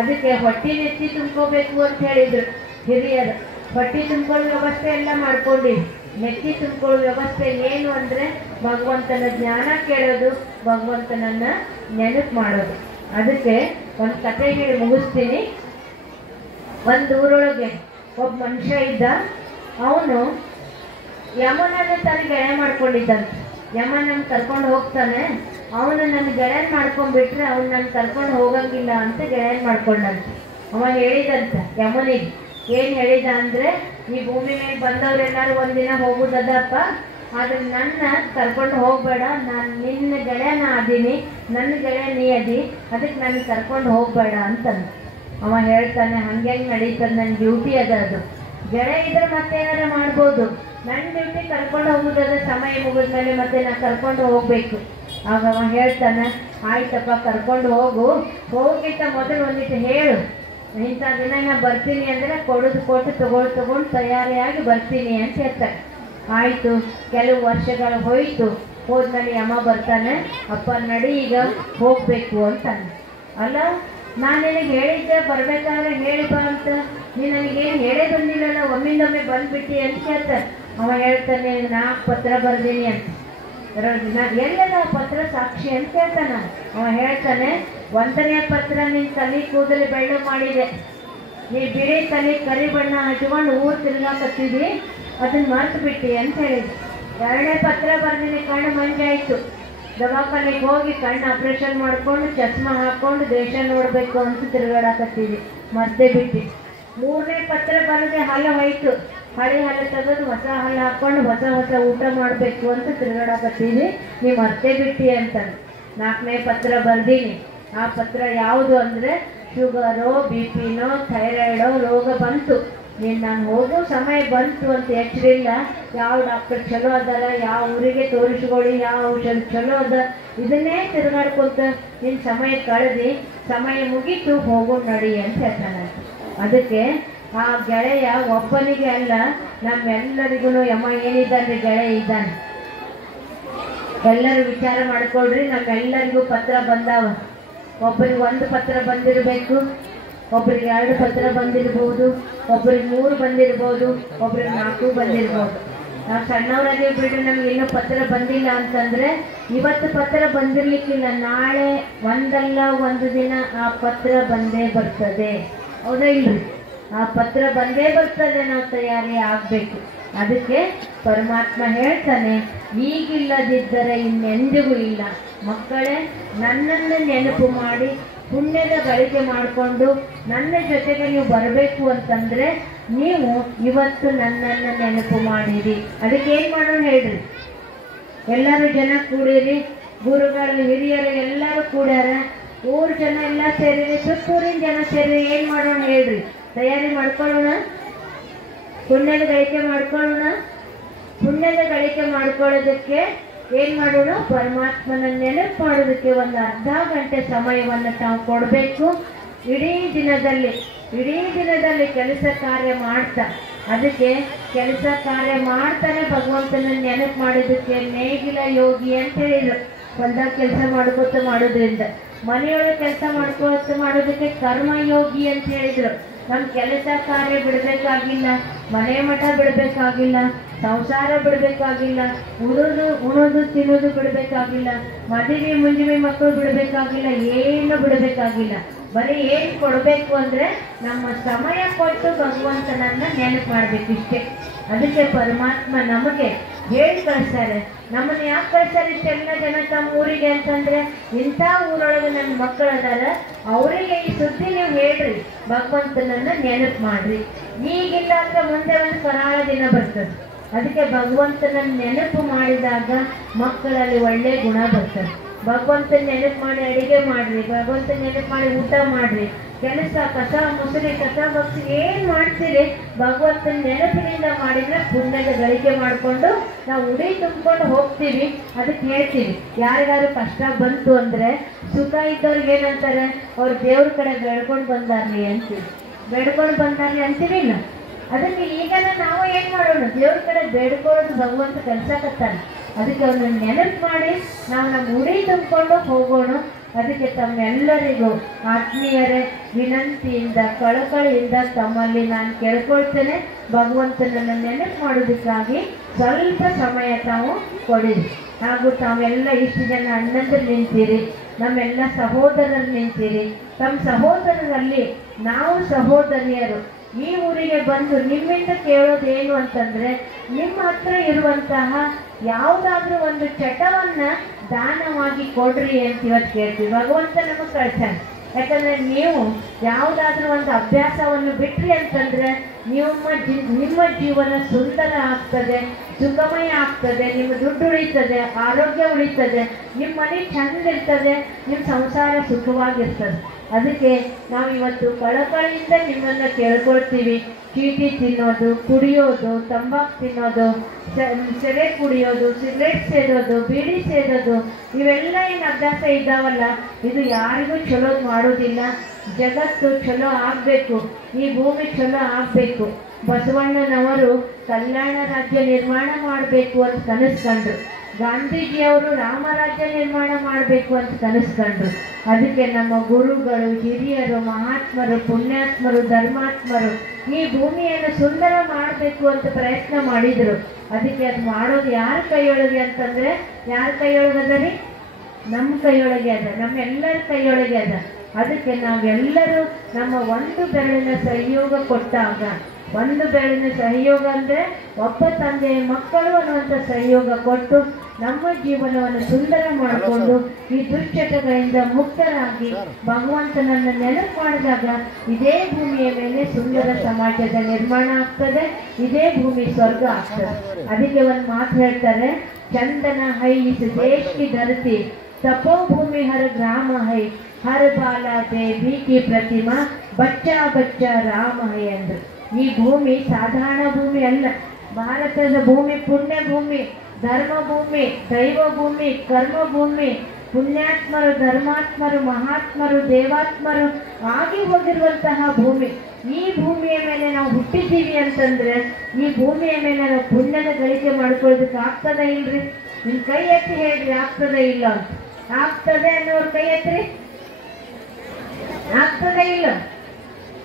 ಅದಕ್ಕೆ ಹೊಟ್ಟೆ ನೆತ್ತಿ ತುಂಬ್ಕೋಬೇಕು ಅಂತ ಹೇಳಿದ್ರು ಹಿರಿಯರು. ಹೊಟ್ಟೆ ತುಂಬ್ಕೊಳ್ಳೋ ವ್ಯವಸ್ಥೆ ಎಲ್ಲ ಮಾಡ್ಕೊಂಡಿವಿ. ನೆತ್ತಿ ತುಂಬ್ಕೊಳ್ಳೋ ವ್ಯವಸ್ಥೆ ಏನು ಅಂದರೆ ಭಗವಂತನ ಜ್ಞಾನ ಕೇಳೋದು, ಭಗವಂತನನ್ನು ನೆನಪು ಮಾಡೋದು. ಅದಕ್ಕೆ ಒಂದು ಕಥೆ ಹೇಳಿ ಮುಗಿಸ್ತೀನಿ. ಒಂದು ಊರೊಳಗೆ ಒಬ್ಬ ಮನುಷ್ಯ ಇದ್ದ. ಅವನು ಯಮನನ್ನು ತನ್ನ ಗೆಳೆಯ ಮಾಡ್ಕೊಂಡಿದ್ದಂತೆ. ಯಮ ನನ್ನ ಕರ್ಕೊಂಡು ಹೋಗ್ತಾನೆ, ಅವನು ನನ್ನ ಗೆಳೆಯನ್ ಮಾಡ್ಕೊಂಡ್ಬಿಟ್ರೆ ಅವ್ನು ನನ್ನ ಕರ್ಕೊಂಡು ಹೋಗಂಗಿಲ್ಲ ಅಂತ ಗೆಳೆಯನ್ ಮಾಡ್ಕೊಂಡಂತೆ. ಅವ ಹೇಳಿದಂತೆ ಯಮನಿಗೆ. ಏನು ಹೇಳಿದ ಅಂದರೆ, ಈ ಭೂಮಿ ಮೇಲೆ ಬಂದವರೆಲ್ಲರೂ ಒಂದಿನ ಹೋಗುದದಪ್ಪ, ಆದರೆ ನನ್ನ ಕರ್ಕೊಂಡು ಹೋಗಬೇಡ, ನಾನು ನಿನ್ನ ಗೆಳೆಯನ ಅದೀನಿ, ನನ್ನ ಗೆಳೆಯ ನೀ ಅದಿ, ಅದಕ್ಕೆ ನನ್ನ ಕರ್ಕೊಂಡು ಹೋಗಬೇಡ ಅಂತಂದು. ಅವ ಹೇಳ್ತಾನೆ, ಹಂಗೆ ನಡೀತದೆ, ನನ್ನ ಡ್ಯೂಟಿ ಅದು. ಗೆಳೆಯ ಇದ್ರೆ ಮತ್ತೆ ಏನಾರ ಮಾಡ್ಬೋದು, ನನ್ನ ಡ್ಯೂಟಿ ಕರ್ಕೊಂಡು ಹೋಗೋದಾದ್ರೆ ಸಮಯ ಮುಗಿದ್ಮೇಲೆ ಮತ್ತೆ ನಾನು ಕರ್ಕೊಂಡು ಹೋಗಬೇಕು. ಆಗ ಅವ ಹೇಳ್ತಾನೆ, ಆಯ್ತಪ್ಪ ಕರ್ಕೊಂಡು ಹೋಗಿಂತ ಮೊದಲು ಒಂದಿಟ್ಟು ಹೇಳು, ಇಂಥ ದಿನ ನಾನು ಬರ್ತೀನಿ ಅಂದರೆ ಕೊಟ್ಟು ತಗೊಂಡು ತಯಾರಿಯಾಗಿ ಬರ್ತೀನಿ ಅಂತ ಹೇಳ್ತಾರೆ. ಆಯಿತು, ಕೆಲವು ವರ್ಷಗಳು ಹೋದ್ಮೇಲೆ ಯಮ ಬರ್ತಾನೆ, ಅಪ್ಪ ನಡಿ ಈಗ ಹೋಗಬೇಕು ಅಂತಾನೆ. ಅಲ್ಲ, ನಾನು ನಿನಗೆ ಹೇಳಿದ್ದೆ ಬರಬೇಕಾದ್ರೆ ಹೇಳಿ ಬಾ ಅಂತ, ನೀನು ನನಗೇನು ಹೇಳೇ ಬಂದಿಲ್ಲಲ್ಲ, ಒಮ್ಮಿಂದೊಮ್ಮೆ ಬಂದುಬಿಟ್ಟು ಅಂತ ಕೇಳ್ತಾರೆ. ಅವ ಹೇಳ್ತಾನೆ, 4 ಪತ್ರ ಬರ್ದೀನಿ ಅಂತ. ಎಲ್ಲದ ಪತ್ರ ಸಾಕ್ಷಿ ಅಂತ ಹೇಳ್ತಾನ. ಅವ ಹೇಳ್ತಾನೆ, 1ನೇ ಪತ್ರ ನಿನ್ ತಲೆ ಕೂದಲು ಬೆಳ್ಳು ಮಾಡಿದೆ, ನೀ ಬಿಳಿ ತಲೆ ಕರಿ ಬಣ್ಣ ಹಚ್ಕೊಂಡು ಊರು ತಿರ್ಗಾಕತ್ತಿದ್ವಿ, ಅದನ್ನ ಮರ್ತು ಬಿಟ್ಟಿ ಅಂತ ಹೇಳಿದ್ವಿ. 2ನೇ ಪತ್ರ ಬರ್ದಿನಿ, ಕಣ್ಣು ಮಂಜಾಯ್ತು, ದವಾಖಾನೆಗೆ ಹೋಗಿ ಕಣ್ಣು ಆಪ್ರೇಷನ್ ಮಾಡ್ಕೊಂಡು ಚಸ್ಮಾ ಹಾಕೊಂಡು ದೇಶ ನೋಡ್ಬೇಕು ಅಂತ ತಿರುಗಾಡಕತ್ತೀವಿ, ಮರ್ತೇ ಬಿಟ್ಟು. 3ನೇ ಪತ್ರ ಬರದೆ ಹಲ್ಲು ಹೋಯ್ತು, ಹಳೆ ಹಲ್ಲು ತೆಗೆದು ಹೊಸ ಹಲ್ಲು ಹಾಕೊಂಡು ಹೊಸ ಹೊಸ ಊಟ ಮಾಡಬೇಕು ಅಂತ ತಿರುಗಾಡಕತ್ತೀವಿ, ನೀವು ಮರ್ತೇ ಬಿಟ್ಟಿ ಅಂತ. 4ನೇ ಪತ್ರ ಬರ್ದೀನಿ. ಆ ಪತ್ರ ಯಾವುದು ಅಂದರೆ ಶುಗರೋ BP-ನೋ ಥೈರಾಯ್ಡೋ ರೋಗ ಬಂತು, ನೀನು ನಾನು ಹೋಗೋ ಸಮಯ ಬಂತು ಅಂತ ಎಚ್ಚರಿಲ್ಲ. ಯಾವ ಡಾಕ್ಟರ್ ಚಲೋ ಅದಾರ, ಯಾವ ಊರಿಗೆ ತೋರಿಸ್ಕೊಳ್ಳಿ, ಯಾವ ಔಷಧ ಚಲೋ ಅದ, ಇದನ್ನೇ ತಿರುಗಾಡ್ಕೊತ ನಿನ್ನ ಸಮಯ ಕಳೆದಿ, ಸಮಯ ಮುಗೀತು ಹೋಗೋ ನಡಿ ಅಂತ ಹೇಳ್ತಾನೆ. ಅದಕ್ಕೆ ಆ ಗೆಳೆಯ ಒಬ್ಬನಿಗೆ ಅಲ್ಲ, ನಮ್ಮೆಲ್ಲರಿಗೂ ಯಮ ಏನಿದ್ದಾನೆ ಗೆಳೆಯ ಇದ್ದಾನೆ. ಎಲ್ಲರೂ ವಿಚಾರ ಮಾಡ್ಕೊಳ್ರಿ, ನಮ್ಮೆಲ್ಲರಿಗೂ ಪತ್ರ ಬಂದಾವ. ಒಬ್ಬರಿಗೆ 1 ಪತ್ರ ಬಂದಿರಬೇಕು, ಒಬ್ರಿಗೆ 2 ಪತ್ರ ಬಂದಿರ್ಬೋದು, ಒಬ್ರಿಗೆ 3 ಬಂದಿರ್ಬೋದು, ಒಬ್ರಿಗೆ 4 ಬಂದಿರ್ಬೋದು. ನಾವು ಸಣ್ಣವರಾಗಿ ಬಿಟ್ಟರೆ ನಮ್ಗೆ ಇನ್ನೂ ಪತ್ರ ಬಂದಿಲ್ಲ ಅಂತಂದರೆ ಇವತ್ತು ಪತ್ರ ಬಂದಿರಲಿಕ್ಕಿಲ್ಲ, ನಾಳೆ ಒಂದಲ್ಲ ಒಂದು ದಿನ ಆ ಪತ್ರ ಬಂದೇ ಬರ್ತದೆ. ಹೌದಾ ಇಲ್ರಿ? ಆ ಪತ್ರ ಬಂದೇ ಬರ್ತದೆ, ನಾವು ತಯಾರಿ ಆಗಬೇಕು. ಅದಕ್ಕೆ ಪರಮಾತ್ಮ ಹೇಳ್ತಾನೆ, ಈಗಿಲ್ಲದಿದ್ದರೆ ಇನ್ನೆಂದಿಗೂ ಇಲ್ಲ. ಮಕ್ಕಳೇ, ನನ್ನನ್ನು ನೆನಪು ಮಾಡಿ ಪುಣ್ಯದ ಗಳಿಕೆ ಮಾಡಿಕೊಂಡು ನನ್ನ ಜೊತೆಗೆ ನೀವು ಬರಬೇಕು ಅಂತಂದರೆ ನೀವು ಇವತ್ತು ನನ್ನನ್ನು ನೆನಪು ಮಾಡಿರಿ. ಅದಕ್ಕೆ ಏನು ಮಾಡೋಣ ಹೇಳ್ರಿ? ಎಲ್ಲರೂ ಜನ ಕೂಡಿರಿ, ಗುರುಗಳು ಹಿರಿಯರು ಎಲ್ಲರೂ ಕೂಡ್ಯಾರ, ಊರು ಜನ ಎಲ್ಲ ಸೇರಿರಿ, ಸುತ್ತೂರಿನ ಜನ ಸೇರಿರಿ. ಏನು ಮಾಡೋಣ ಹೇಳ್ರಿ? ತಯಾರಿ ಮಾಡ್ಕೊಳ್ಳೋಣ, ಪುಣ್ಯದ ಗಳಿಕೆ ಮಾಡ್ಕೊಳ್ಳೋಣ. ಪುಣ್ಯದ ಗಳಿಕೆ ಮಾಡ್ಕೊಳ್ಳೋದಕ್ಕೆ ಏನು ಮಾಡೋಣ? ಪರಮಾತ್ಮನ ನೆನಪು ಮಾಡೋದಕ್ಕೆ ಒಂದು ಅರ್ಧ ಗಂಟೆ ಸಮಯವನ್ನು ತಾವು ಕೊಡಬೇಕು. ಇಡೀ ದಿನದಲ್ಲಿ ಕೆಲಸ ಕಾರ್ಯ ಮಾಡ್ತಾ, ಅದಕ್ಕೆ ಕೆಲಸ ಕಾರ್ಯ ಮಾಡ್ತಾನೆ ಭಗವಂತನ ನೆನಪು ಮಾಡೋದಕ್ಕೆ ನೇಗಿಲ ಯೋಗಿ ಅಂತ ಹೇಳಿದ್ರು. ಹೊಲ್ದಾಗ ಕೆಲಸ ಮಾಡ್ಕೋತ ಮಾಡೋದ್ರಿಂದ, ಮನೆಯೊಳಗೆ ಕೆಲಸ ಮಾಡ್ಕೋತ ಮಾಡೋದಕ್ಕೆ ಕರ್ಮಯೋಗಿ ಅಂತ ಹೇಳಿದ್ರು. ನಮ್ಮ ಕೆಲಸ ಕಾರ್ಯ ಬಿಡಬೇಕಾಗಿಲ್ಲ, ಮನೆ ಮಠ ಬಿಡಬೇಕಾಗಿಲ್ಲ, ಸಂಸಾರ ಬಿಡಬೇಕಾಗಿಲ್ಲ, ಉಣೋದು ತಿನ್ನೋದು ಬಿಡಬೇಕಾಗಿಲ್ಲ, ಮದುವೆ ಮುಂಜುವೆ ಮಕ್ಕಳು ಬಿಡಬೇಕಾಗಿಲ್ಲ, ಏನು ಬಿಡಬೇಕಾಗಿಲ್ಲ. ಬರೀ ಏನು ಕೊಡಬೇಕು ಅಂದರೆ ನಮ್ಮ ಸಮಯ ಕೊಟ್ಟು ಭಗವಂತನನ್ನು ನೆನಪು ಮಾಡಬೇಕು, ಇಷ್ಟೇ. ಅದಕ್ಕೆ ಪರಮಾತ್ಮ ನಮಗೆ ಹೇಳಿ ಕಳಿಸ್ತಾರೆ. ನಮ್ಮನ್ನು ಯಾಕೆ ಕಳಿಸ್ತಾರೆ ಇಷ್ಟೆಲ್ಲ ಜನ ತಮ್ಮ ಊರಿಗೆ ಅಂತಂದರೆ, ಇಂಥ ಊರೊಳಗೆ ನನ್ನ ಮಕ್ಕಳು ಅದಾರ, ಅವರಿಗೆ ಈ ಸುದ್ದಿ ನೀವು ಹೇಳ್ರಿ, ಭಗವಂತನನ್ನು ನೆನಪು ಮಾಡ್ರಿ. ಈಗಿಲ್ಲ ಅಂದ್ರೆ ಮುಂದೆ ಒಂದು ಕರಾಳ ದಿನ ಬರ್ತದೆ. ಅದಕ್ಕೆ ಭಗವಂತನನ್ನು ನೆನಪು ಮಾಡಿದಾಗ ಮಕ್ಕಳಲ್ಲಿ ಒಳ್ಳೆ ಗುಣ ಬರ್ತದೆ. ಭಗವಂತನ ನೆನಪು ಮಾಡಿ ಅಡಿಗೆ ಮಾಡ್ರಿ, ಭಗವಂತನ ನೆನಪು ಮಾಡಿ ಊಟ ಮಾಡ್ರಿ, ಕೆಲಸ ಕಸ ಮುಸುರಿ ಕಸ ಬಗ್ಸಿ ಏನು ಮಾಡ್ತೀರಿ ಭಗವಂತನ ನೆನಪಿನಿಂದ ಮಾಡಿದ್ರೆ ಪುಣ್ಯದ ಗಳಿಕೆ ಮಾಡಿಕೊಂಡು ನಾವು ಉಡಿ ತುಂಬಿಕೊಂಡು ಹೋಗ್ತೀವಿ. ಅದಕ್ಕೆ ಹೇಳ್ತೀವಿ, ಯಾರಿಗಾರು ಕಷ್ಟ ಬಂತು ಅಂದರೆ ಸುಖ ಇದ್ದವ್ರಿಗೆ ಏನಂತಾರೆ? ಅವ್ರು ದೇವ್ರ ಕಡೆ ಬೇಡ್ಕೊಂಡು ಬಂದಾರ್ರಿ ಅಂತೀವಿ, ಬೇಡ್ಕೊಂಡು ಬಂದಾರ್ರಿ ಅಂತೀವಿ ಇಲ್ಲ. ಅದಕ್ಕೆ ಈಗ ನಾವು ಏನು ಮಾಡೋಣ? ದೇವ್ರ ಕಡೆ ಬೇಡ್ಕೊಳ್ಳೋದು ಭಗವಂತ ಕಲ್ಸಕತ್ತಾನೆ. ಅದಕ್ಕೆ ಅವನನ್ನು ನೆನಪು ಮಾಡಿ ನಾವು ನಮ್ಮ ಉಡಿ ತುಂಬಿಕೊಂಡು ಹೋಗೋಣ. ಅದಕ್ಕೆ ತಮ್ಮೆಲ್ಲರಿಗೂ ಆತ್ಮೀಯರೇ ವಿನಂತಿಯಿಂದ ಕಳಕಳಿಯಿಂದ ತಮ್ಮಲ್ಲಿ ನಾನು ಕೇಳ್ಕೊಳ್ತೇನೆ, ಭಗವಂತನನ್ನು ನೆನಪು ಮಾಡೋದಕ್ಕಾಗಿ ಸ್ವಲ್ಪ ಸಮಯ ತಾವು ಕೊಡಿರಿ. ಹಾಗೂ ತಾವೆಲ್ಲ ಇಷ್ಟು ಜನ ಅಣ್ಣಂದರು ನಿಂತೀರಿ, ನಮ್ಮೆಲ್ಲ ಸಹೋದರರು ನಿಂತೀರಿ. ತಮ್ಮ ಸಹೋದರರಲ್ಲಿ ನಾವು ಸಹೋದರಿಯರು ಈ ಊರಿಗೆ ಬಂದು ನಿಮ್ಮಿಂದ ಕೇಳೋದೇನು ಅಂತಂದರೆ, ನಿಮ್ಮ ಹತ್ರ ಇರುವಂತಹ ಯಾವುದಾದ್ರೂ ಒಂದು ಚಟವನ್ನು ದಾನವಾಗಿ ಕೊಡ್ರಿ ಅಂತ ಇವತ್ತು ಕೇಳ್ತೀವಿ. ಭಗವಂತ ನಮಗೆ ಕಳ್ಸಾನೆ. ಯಾಕಂದರೆ ನೀವು ಯಾವುದಾದ್ರೂ ಒಂದು ಅಭ್ಯಾಸವನ್ನು ಬಿಟ್ರಿ ಅಂತಂದರೆ ನಿಮ್ಮ ಜೀವನ ಸುಂದರ ಆಗ್ತದೆ, ಸುಖಮಯ ಆಗ್ತದೆ, ನಿಮ್ಮ ದುಡ್ಡು ಉಳಿತದೆ, ಆರೋಗ್ಯ ಉಳಿತದೆ, ನಿಮ್ಮ ಮನೆ ಚಂದ ಇರ್ತದೆ, ನಿಮ್ಮ ಸಂಸಾರ ಸುಖವಾಗಿರ್ತದೆ. ಅದಕ್ಕೆ ನಾವು ಇವತ್ತು ಕಳಕಳಿಯಿಂದ ನಿಮ್ಮನ್ನು ಕೇಳ್ಕೊಳ್ತೀವಿ. ಚೀಟಿ ತಿನ್ನೋದು, ಕುಡಿಯೋದು, ತಂಬಾಕು ತಿನ್ನೋದು, ಸೆರೆ ಕುಡಿಯೋದು, ಸಿಗರೇಟ್ ಸೇದೋದು, ಬೀಡಿ ಸೇದೋದು, ಇವೆಲ್ಲ ಏನು ಅಭ್ಯಾಸ ಇದ್ದಾವಲ್ಲ, ಇದು ಯಾರಿಗೂ ಚಲೋ ಮಾಡೋದಿಲ್ಲ. ಜಗತ್ತು ಚಲೋ ಆಗಬೇಕು, ಈ ಭೂಮಿ ಚಲೋ ಆಗಬೇಕು. ಬಸವಣ್ಣನವರು ಕಲ್ಯಾಣ ರಾಜ್ಯ ನಿರ್ಮಾಣ ಮಾಡಬೇಕು ಅಂತ ಕನಸ್ಕೊಂಡ್ರು. ಗಾಂಧೀಜಿಯವರು ರಾಮರಾಜ್ಯ ನಿರ್ಮಾಣ ಮಾಡಬೇಕು ಅಂತ ಕನಸ್ಕೊಂಡ್ರು. ಅದಕ್ಕೆ ನಮ್ಮ ಗುರುಗಳು, ಹಿರಿಯರು, ಮಹಾತ್ಮರು, ಪುಣ್ಯಾತ್ಮರು, ಧರ್ಮಾತ್ಮರು ಈ ಭೂಮಿಯನ್ನು ಸುಂದರ ಮಾಡಬೇಕು ಅಂತ ಪ್ರಯತ್ನ ಮಾಡಿದರು. ಅದಕ್ಕೆ ಅದು ಮಾಡೋದು ಯಾರ ಕೈಯೊಳಗೆ ಅಂತಂದ್ರೆ ಯಾರ ಕೈಯೊಳಗದ ರೀ? ನಮ್ಮ ಕೈಯೊಳಗೆ ಅದ, ನಮ್ಮೆಲ್ಲರ ಕೈಯೊಳಗೆ ಅದ. ಅದಕ್ಕೆ ನಾವೆಲ್ಲರೂ ನಮ್ಮ ಒಂದು ಬೆರಳಿನ ಸಹಯೋಗ ಕೊಟ್ಟಾಗ, ಒಂದು ಬೆರಳಿನ ಸಹಯೋಗ ಅಂದರೆ ಒಬ್ಬ ತಂದೆಯ ಮಕ್ಕಳು ಅನ್ನುವಂಥ ಸಹಯೋಗ ಕೊಟ್ಟು ನಮ್ಮ ಜೀವನವನ್ನು ಸುಂದರ ಮಾಡಿಕೊಂಡು ಈ ದುಶ್ಚಟಗಳಿಂದ ಮುಕ್ತರಾಗಿ ಭಗವಂತನನ್ನು ನೆನಪು ಮಾಡಿದಾಗ ಇದೇ ಭೂಮಿಯ ಮೇಲೆ ಸುಂದರ ಸಮಾಜದ ನಿರ್ಮಾಣ ಆಗ್ತದೆ, ಇದೇ ಭೂಮಿ ಸ್ವರ್ಗ ಆಗ್ತದೆ. ಅದಕ್ಕೆ ಒಂದು ಮಾತು ಹೇಳ್ತಾರೆ, ಚಂದನ ಹೈ ಇಸ್ ದೇಶ ಕಿ ಧರತಿ, ತಪೋಭೂಮಿ ಹರ ಗ್ರಾಮ ಹೈ, ಹರ ಬಾಲ ದೇವಿ ಕಿ ಪ್ರತಿಮಾ, ಬಚ್ಚಾ ಬಚ್ಚಾ ರಾಮ ಹೈ ಅಂದ್ರು. ಈ ಭೂಮಿ ಸಾಧಾರಣ ಭೂಮಿ ಅಲ್ಲ. ಭಾರತದ ಭೂಮಿ ಪುಣ್ಯ ಭೂಮಿ, ಧರ್ಮ ಭೂಮಿ, ದೈವ ಭೂಮಿ, ಕರ್ಮ ಭೂಮಿ. ಪುಣ್ಯಾತ್ಮರು, ಧರ್ಮಾತ್ಮರು, ಮಹಾತ್ಮರು, ದೇವಾತ್ಮರು ಆಗಿ ಹೋಗಿರುವಂತಹ ಭೂಮಿ. ಈ ಭೂಮಿಯ ಮೇಲೆ ನಾವು ಹುಟ್ಟಿದ್ದೀವಿ ಅಂತಂದ್ರೆ ಈ ಭೂಮಿಯ ಮೇಲೆ ನಾವು ಪುಣ್ಯದ ಗಳಿಕೆ ಮಾಡ್ಕೊಳ್ಳೋದಕ್ಕೆ ಆಗ್ತದ ಇಲ್ರಿ? ನಿಮ್ ಕೈ ಎತ್ತಿ ಹೇಳ್ರಿ, ಆಗ್ತದ ಇಲ್ಲ ಅಂತ. ಆಗ್ತದೆ ಅನ್ನೋರು ಕೈ ಎತ್ತಿ. ಆಗ್ತದ ಇಲ್ಲ?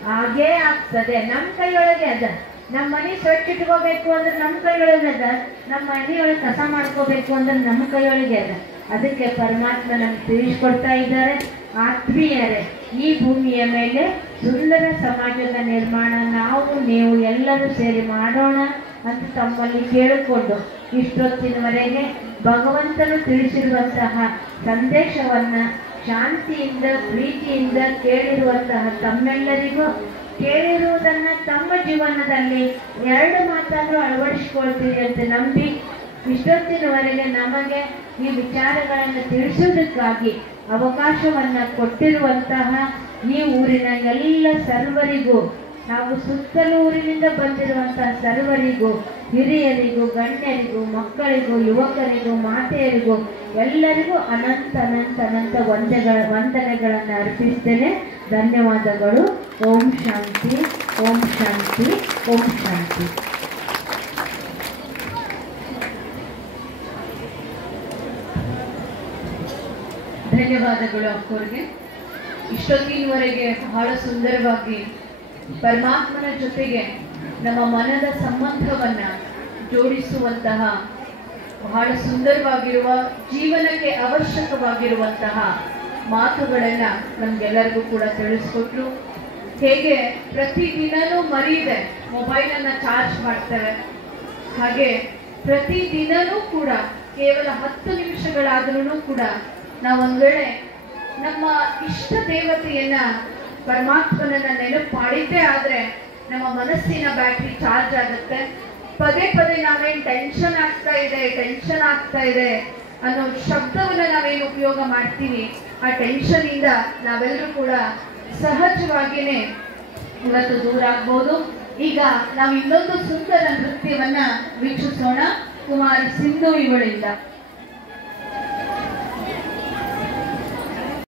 ಹಾಗೇ ಆಗ್ತದೆ. ನಮ್ಮ ಕೈಯೊಳಗೆ ಅದ. ನಮ್ಮ ಮನೆ ಸ್ವಚ್ಛ ಇಟ್ಕೋಬೇಕು ಅಂದ್ರೆ ನಮ್ಮ ಕೈಯೊಳಗೆ ಅದ, ನಮ್ಮ ಮನೆಯೊಳಗೆ ಕಸ ಮಾಡ್ಕೋಬೇಕು ಅಂದ್ರೆ ನಮ್ಮ ಕೈಯೊಳಗೆ ಅದ. ಅದಕ್ಕೆ ಪರಮಾತ್ಮ ನಮ್ಗೆ ತಿಳಿಸ್ಕೊಡ್ತಾ ಇದ್ದಾರೆ, ಆತ್ಮೀಯರೇ ಈ ಭೂಮಿಯ ಮೇಲೆ ಸುಂದರ ಸಮಾಜದ ನಿರ್ಮಾಣ ನಾವು ನೀವು ಎಲ್ಲರೂ ಸೇರಿ ಮಾಡೋಣ ಅಂತ ತಮ್ಮಲ್ಲಿ ಕೇಳಿಕೊಂಡು ಇಷ್ಟೊತ್ತಿನವರೆಗೆ ಭಗವಂತನು ತಿಳಿಸಿರುವಂತಹ ಸಂದೇಶವನ್ನ ಶಾಂತಿಯಿಂದ ಪ್ರೀತಿಯಿಂದ ಕೇಳಿರುವಂತಹ ತಮ್ಮೆಲ್ಲರಿಗೂ ಕೇಳಿರುವುದನ್ನು ತಮ್ಮ ಜೀವನದಲ್ಲಿ 2 ಮಾತಾದರೂ ಅಳವಡಿಸಿಕೊಳ್ತೀರಿ ಅಂತ ನಂಬಿ ಇಷ್ಟೊತ್ತಿನವರೆಗೆ ನಮಗೆ ಈ ವಿಚಾರಗಳನ್ನು ತಿಳಿಸುವುದಕ್ಕಾಗಿ ಅವಕಾಶವನ್ನು ಕೊಟ್ಟಿರುವಂತಹ ಈ ಊರಿನ ಎಲ್ಲ ಸರ್ವರಿಗೂ, ನಾವು ಸುತ್ತಲೂ ಊರಿನಿಂದ ಬಂದಿರುವಂತಹ ಸರ್ವರಿಗೂ, ಹಿರಿಯರಿಗೂ, ಗಣ್ಯರಿಗೂ, ಮಕ್ಕಳಿಗೂ, ಯುವಕರಿಗೂ, ಮಾತೆಯರಿಗೂ ಎಲ್ಲರಿಗೂ ಅನಂತ ಅನಂತ ಅನಂತ ವಂದನೆಗಳನ್ನು ಅರ್ಪಿಸ್ತೇನೆ. ಧನ್ಯವಾದಗಳು. ಓಂ ಶಾಂತಿ, ಓಂ ಶಾಂತಿ, ಓಂ ಶಾಂತಿ. ಧನ್ಯವಾದಗಳು ಅಕ್ಕವ್ರಿಗೆ. ಇಷ್ಟೊತ್ತಿನವರೆಗೆ ಬಹಳ ಸುಂದರವಾಗಿ ಪರಮಾತ್ಮನ ಜೊತೆಗೆ ನಮ್ಮ ಮನದ ಸಂಬಂಧವನ್ನ ಜೋಡಿಸುವಂತಹ ಬಹಳ ಸುಂದರವಾಗಿರುವ ಜೀವನಕ್ಕೆ ಅವಶ್ಯಕವಾಗಿರುವಂತಹ ಮಾತುಗಳನ್ನ ನಮ್ಗೆಲ್ಲರಿಗೂ ಕೂಡ ತಿಳಿಸ್ಕೊಟ್ರು. ಹೇಗೆ ಪ್ರತಿದಿನನೂ ಮರೀದೆ ಮೊಬೈಲನ್ನು ಚಾರ್ಜ್ ಮಾಡ್ತಾರೆ, ಹಾಗೆ ಪ್ರತಿದಿನನೂ ಕೂಡ ಕೇವಲ 10 ನಿಮಿಷಗಳಾದ್ರೂ ಕೂಡ ನಾವೊಂದು ವೇಳೆ ನಮ್ಮ ಇಷ್ಟ ದೇವತೆಯನ್ನ ಪರಮಾತ್ಮನನ್ನ ನೆನಪು ಮಾಡಿದ್ದೇ ಆದ್ರೆ ನಮ್ಮ ಮನಸ್ಸಿನ ಬ್ಯಾಟ್ರಿ ಚಾರ್ಜ್ ಆಗುತ್ತೆ. ಪದೇ ಪದೇ ನಾವೇನು ಟೆನ್ಷನ್ ಆಗ್ತಾ ಇದೆ ಅನ್ನೋ ಶಬ್ದವನ್ನ ನಾವೇನು ಉಪಯೋಗ ಮಾಡ್ತೀವಿ, ಆ ಟೆನ್ಷನ್ ಇಂದ ನಾವೆಲ್ಲರೂ ಕೂಡ ಸಹಜವಾಗಿಯೇ ಇವತ್ತು ದೂರ ಆಗ್ಬೋದು. ಈಗ ನಾವು ಇನ್ನೊಂದು ಸುಂದರ ನೃತ್ಯವನ್ನ ವೀಕ್ಷಿಸೋಣ ಕುಮಾರಿ ಸಿಂಧು ಇವಳಿಂದ.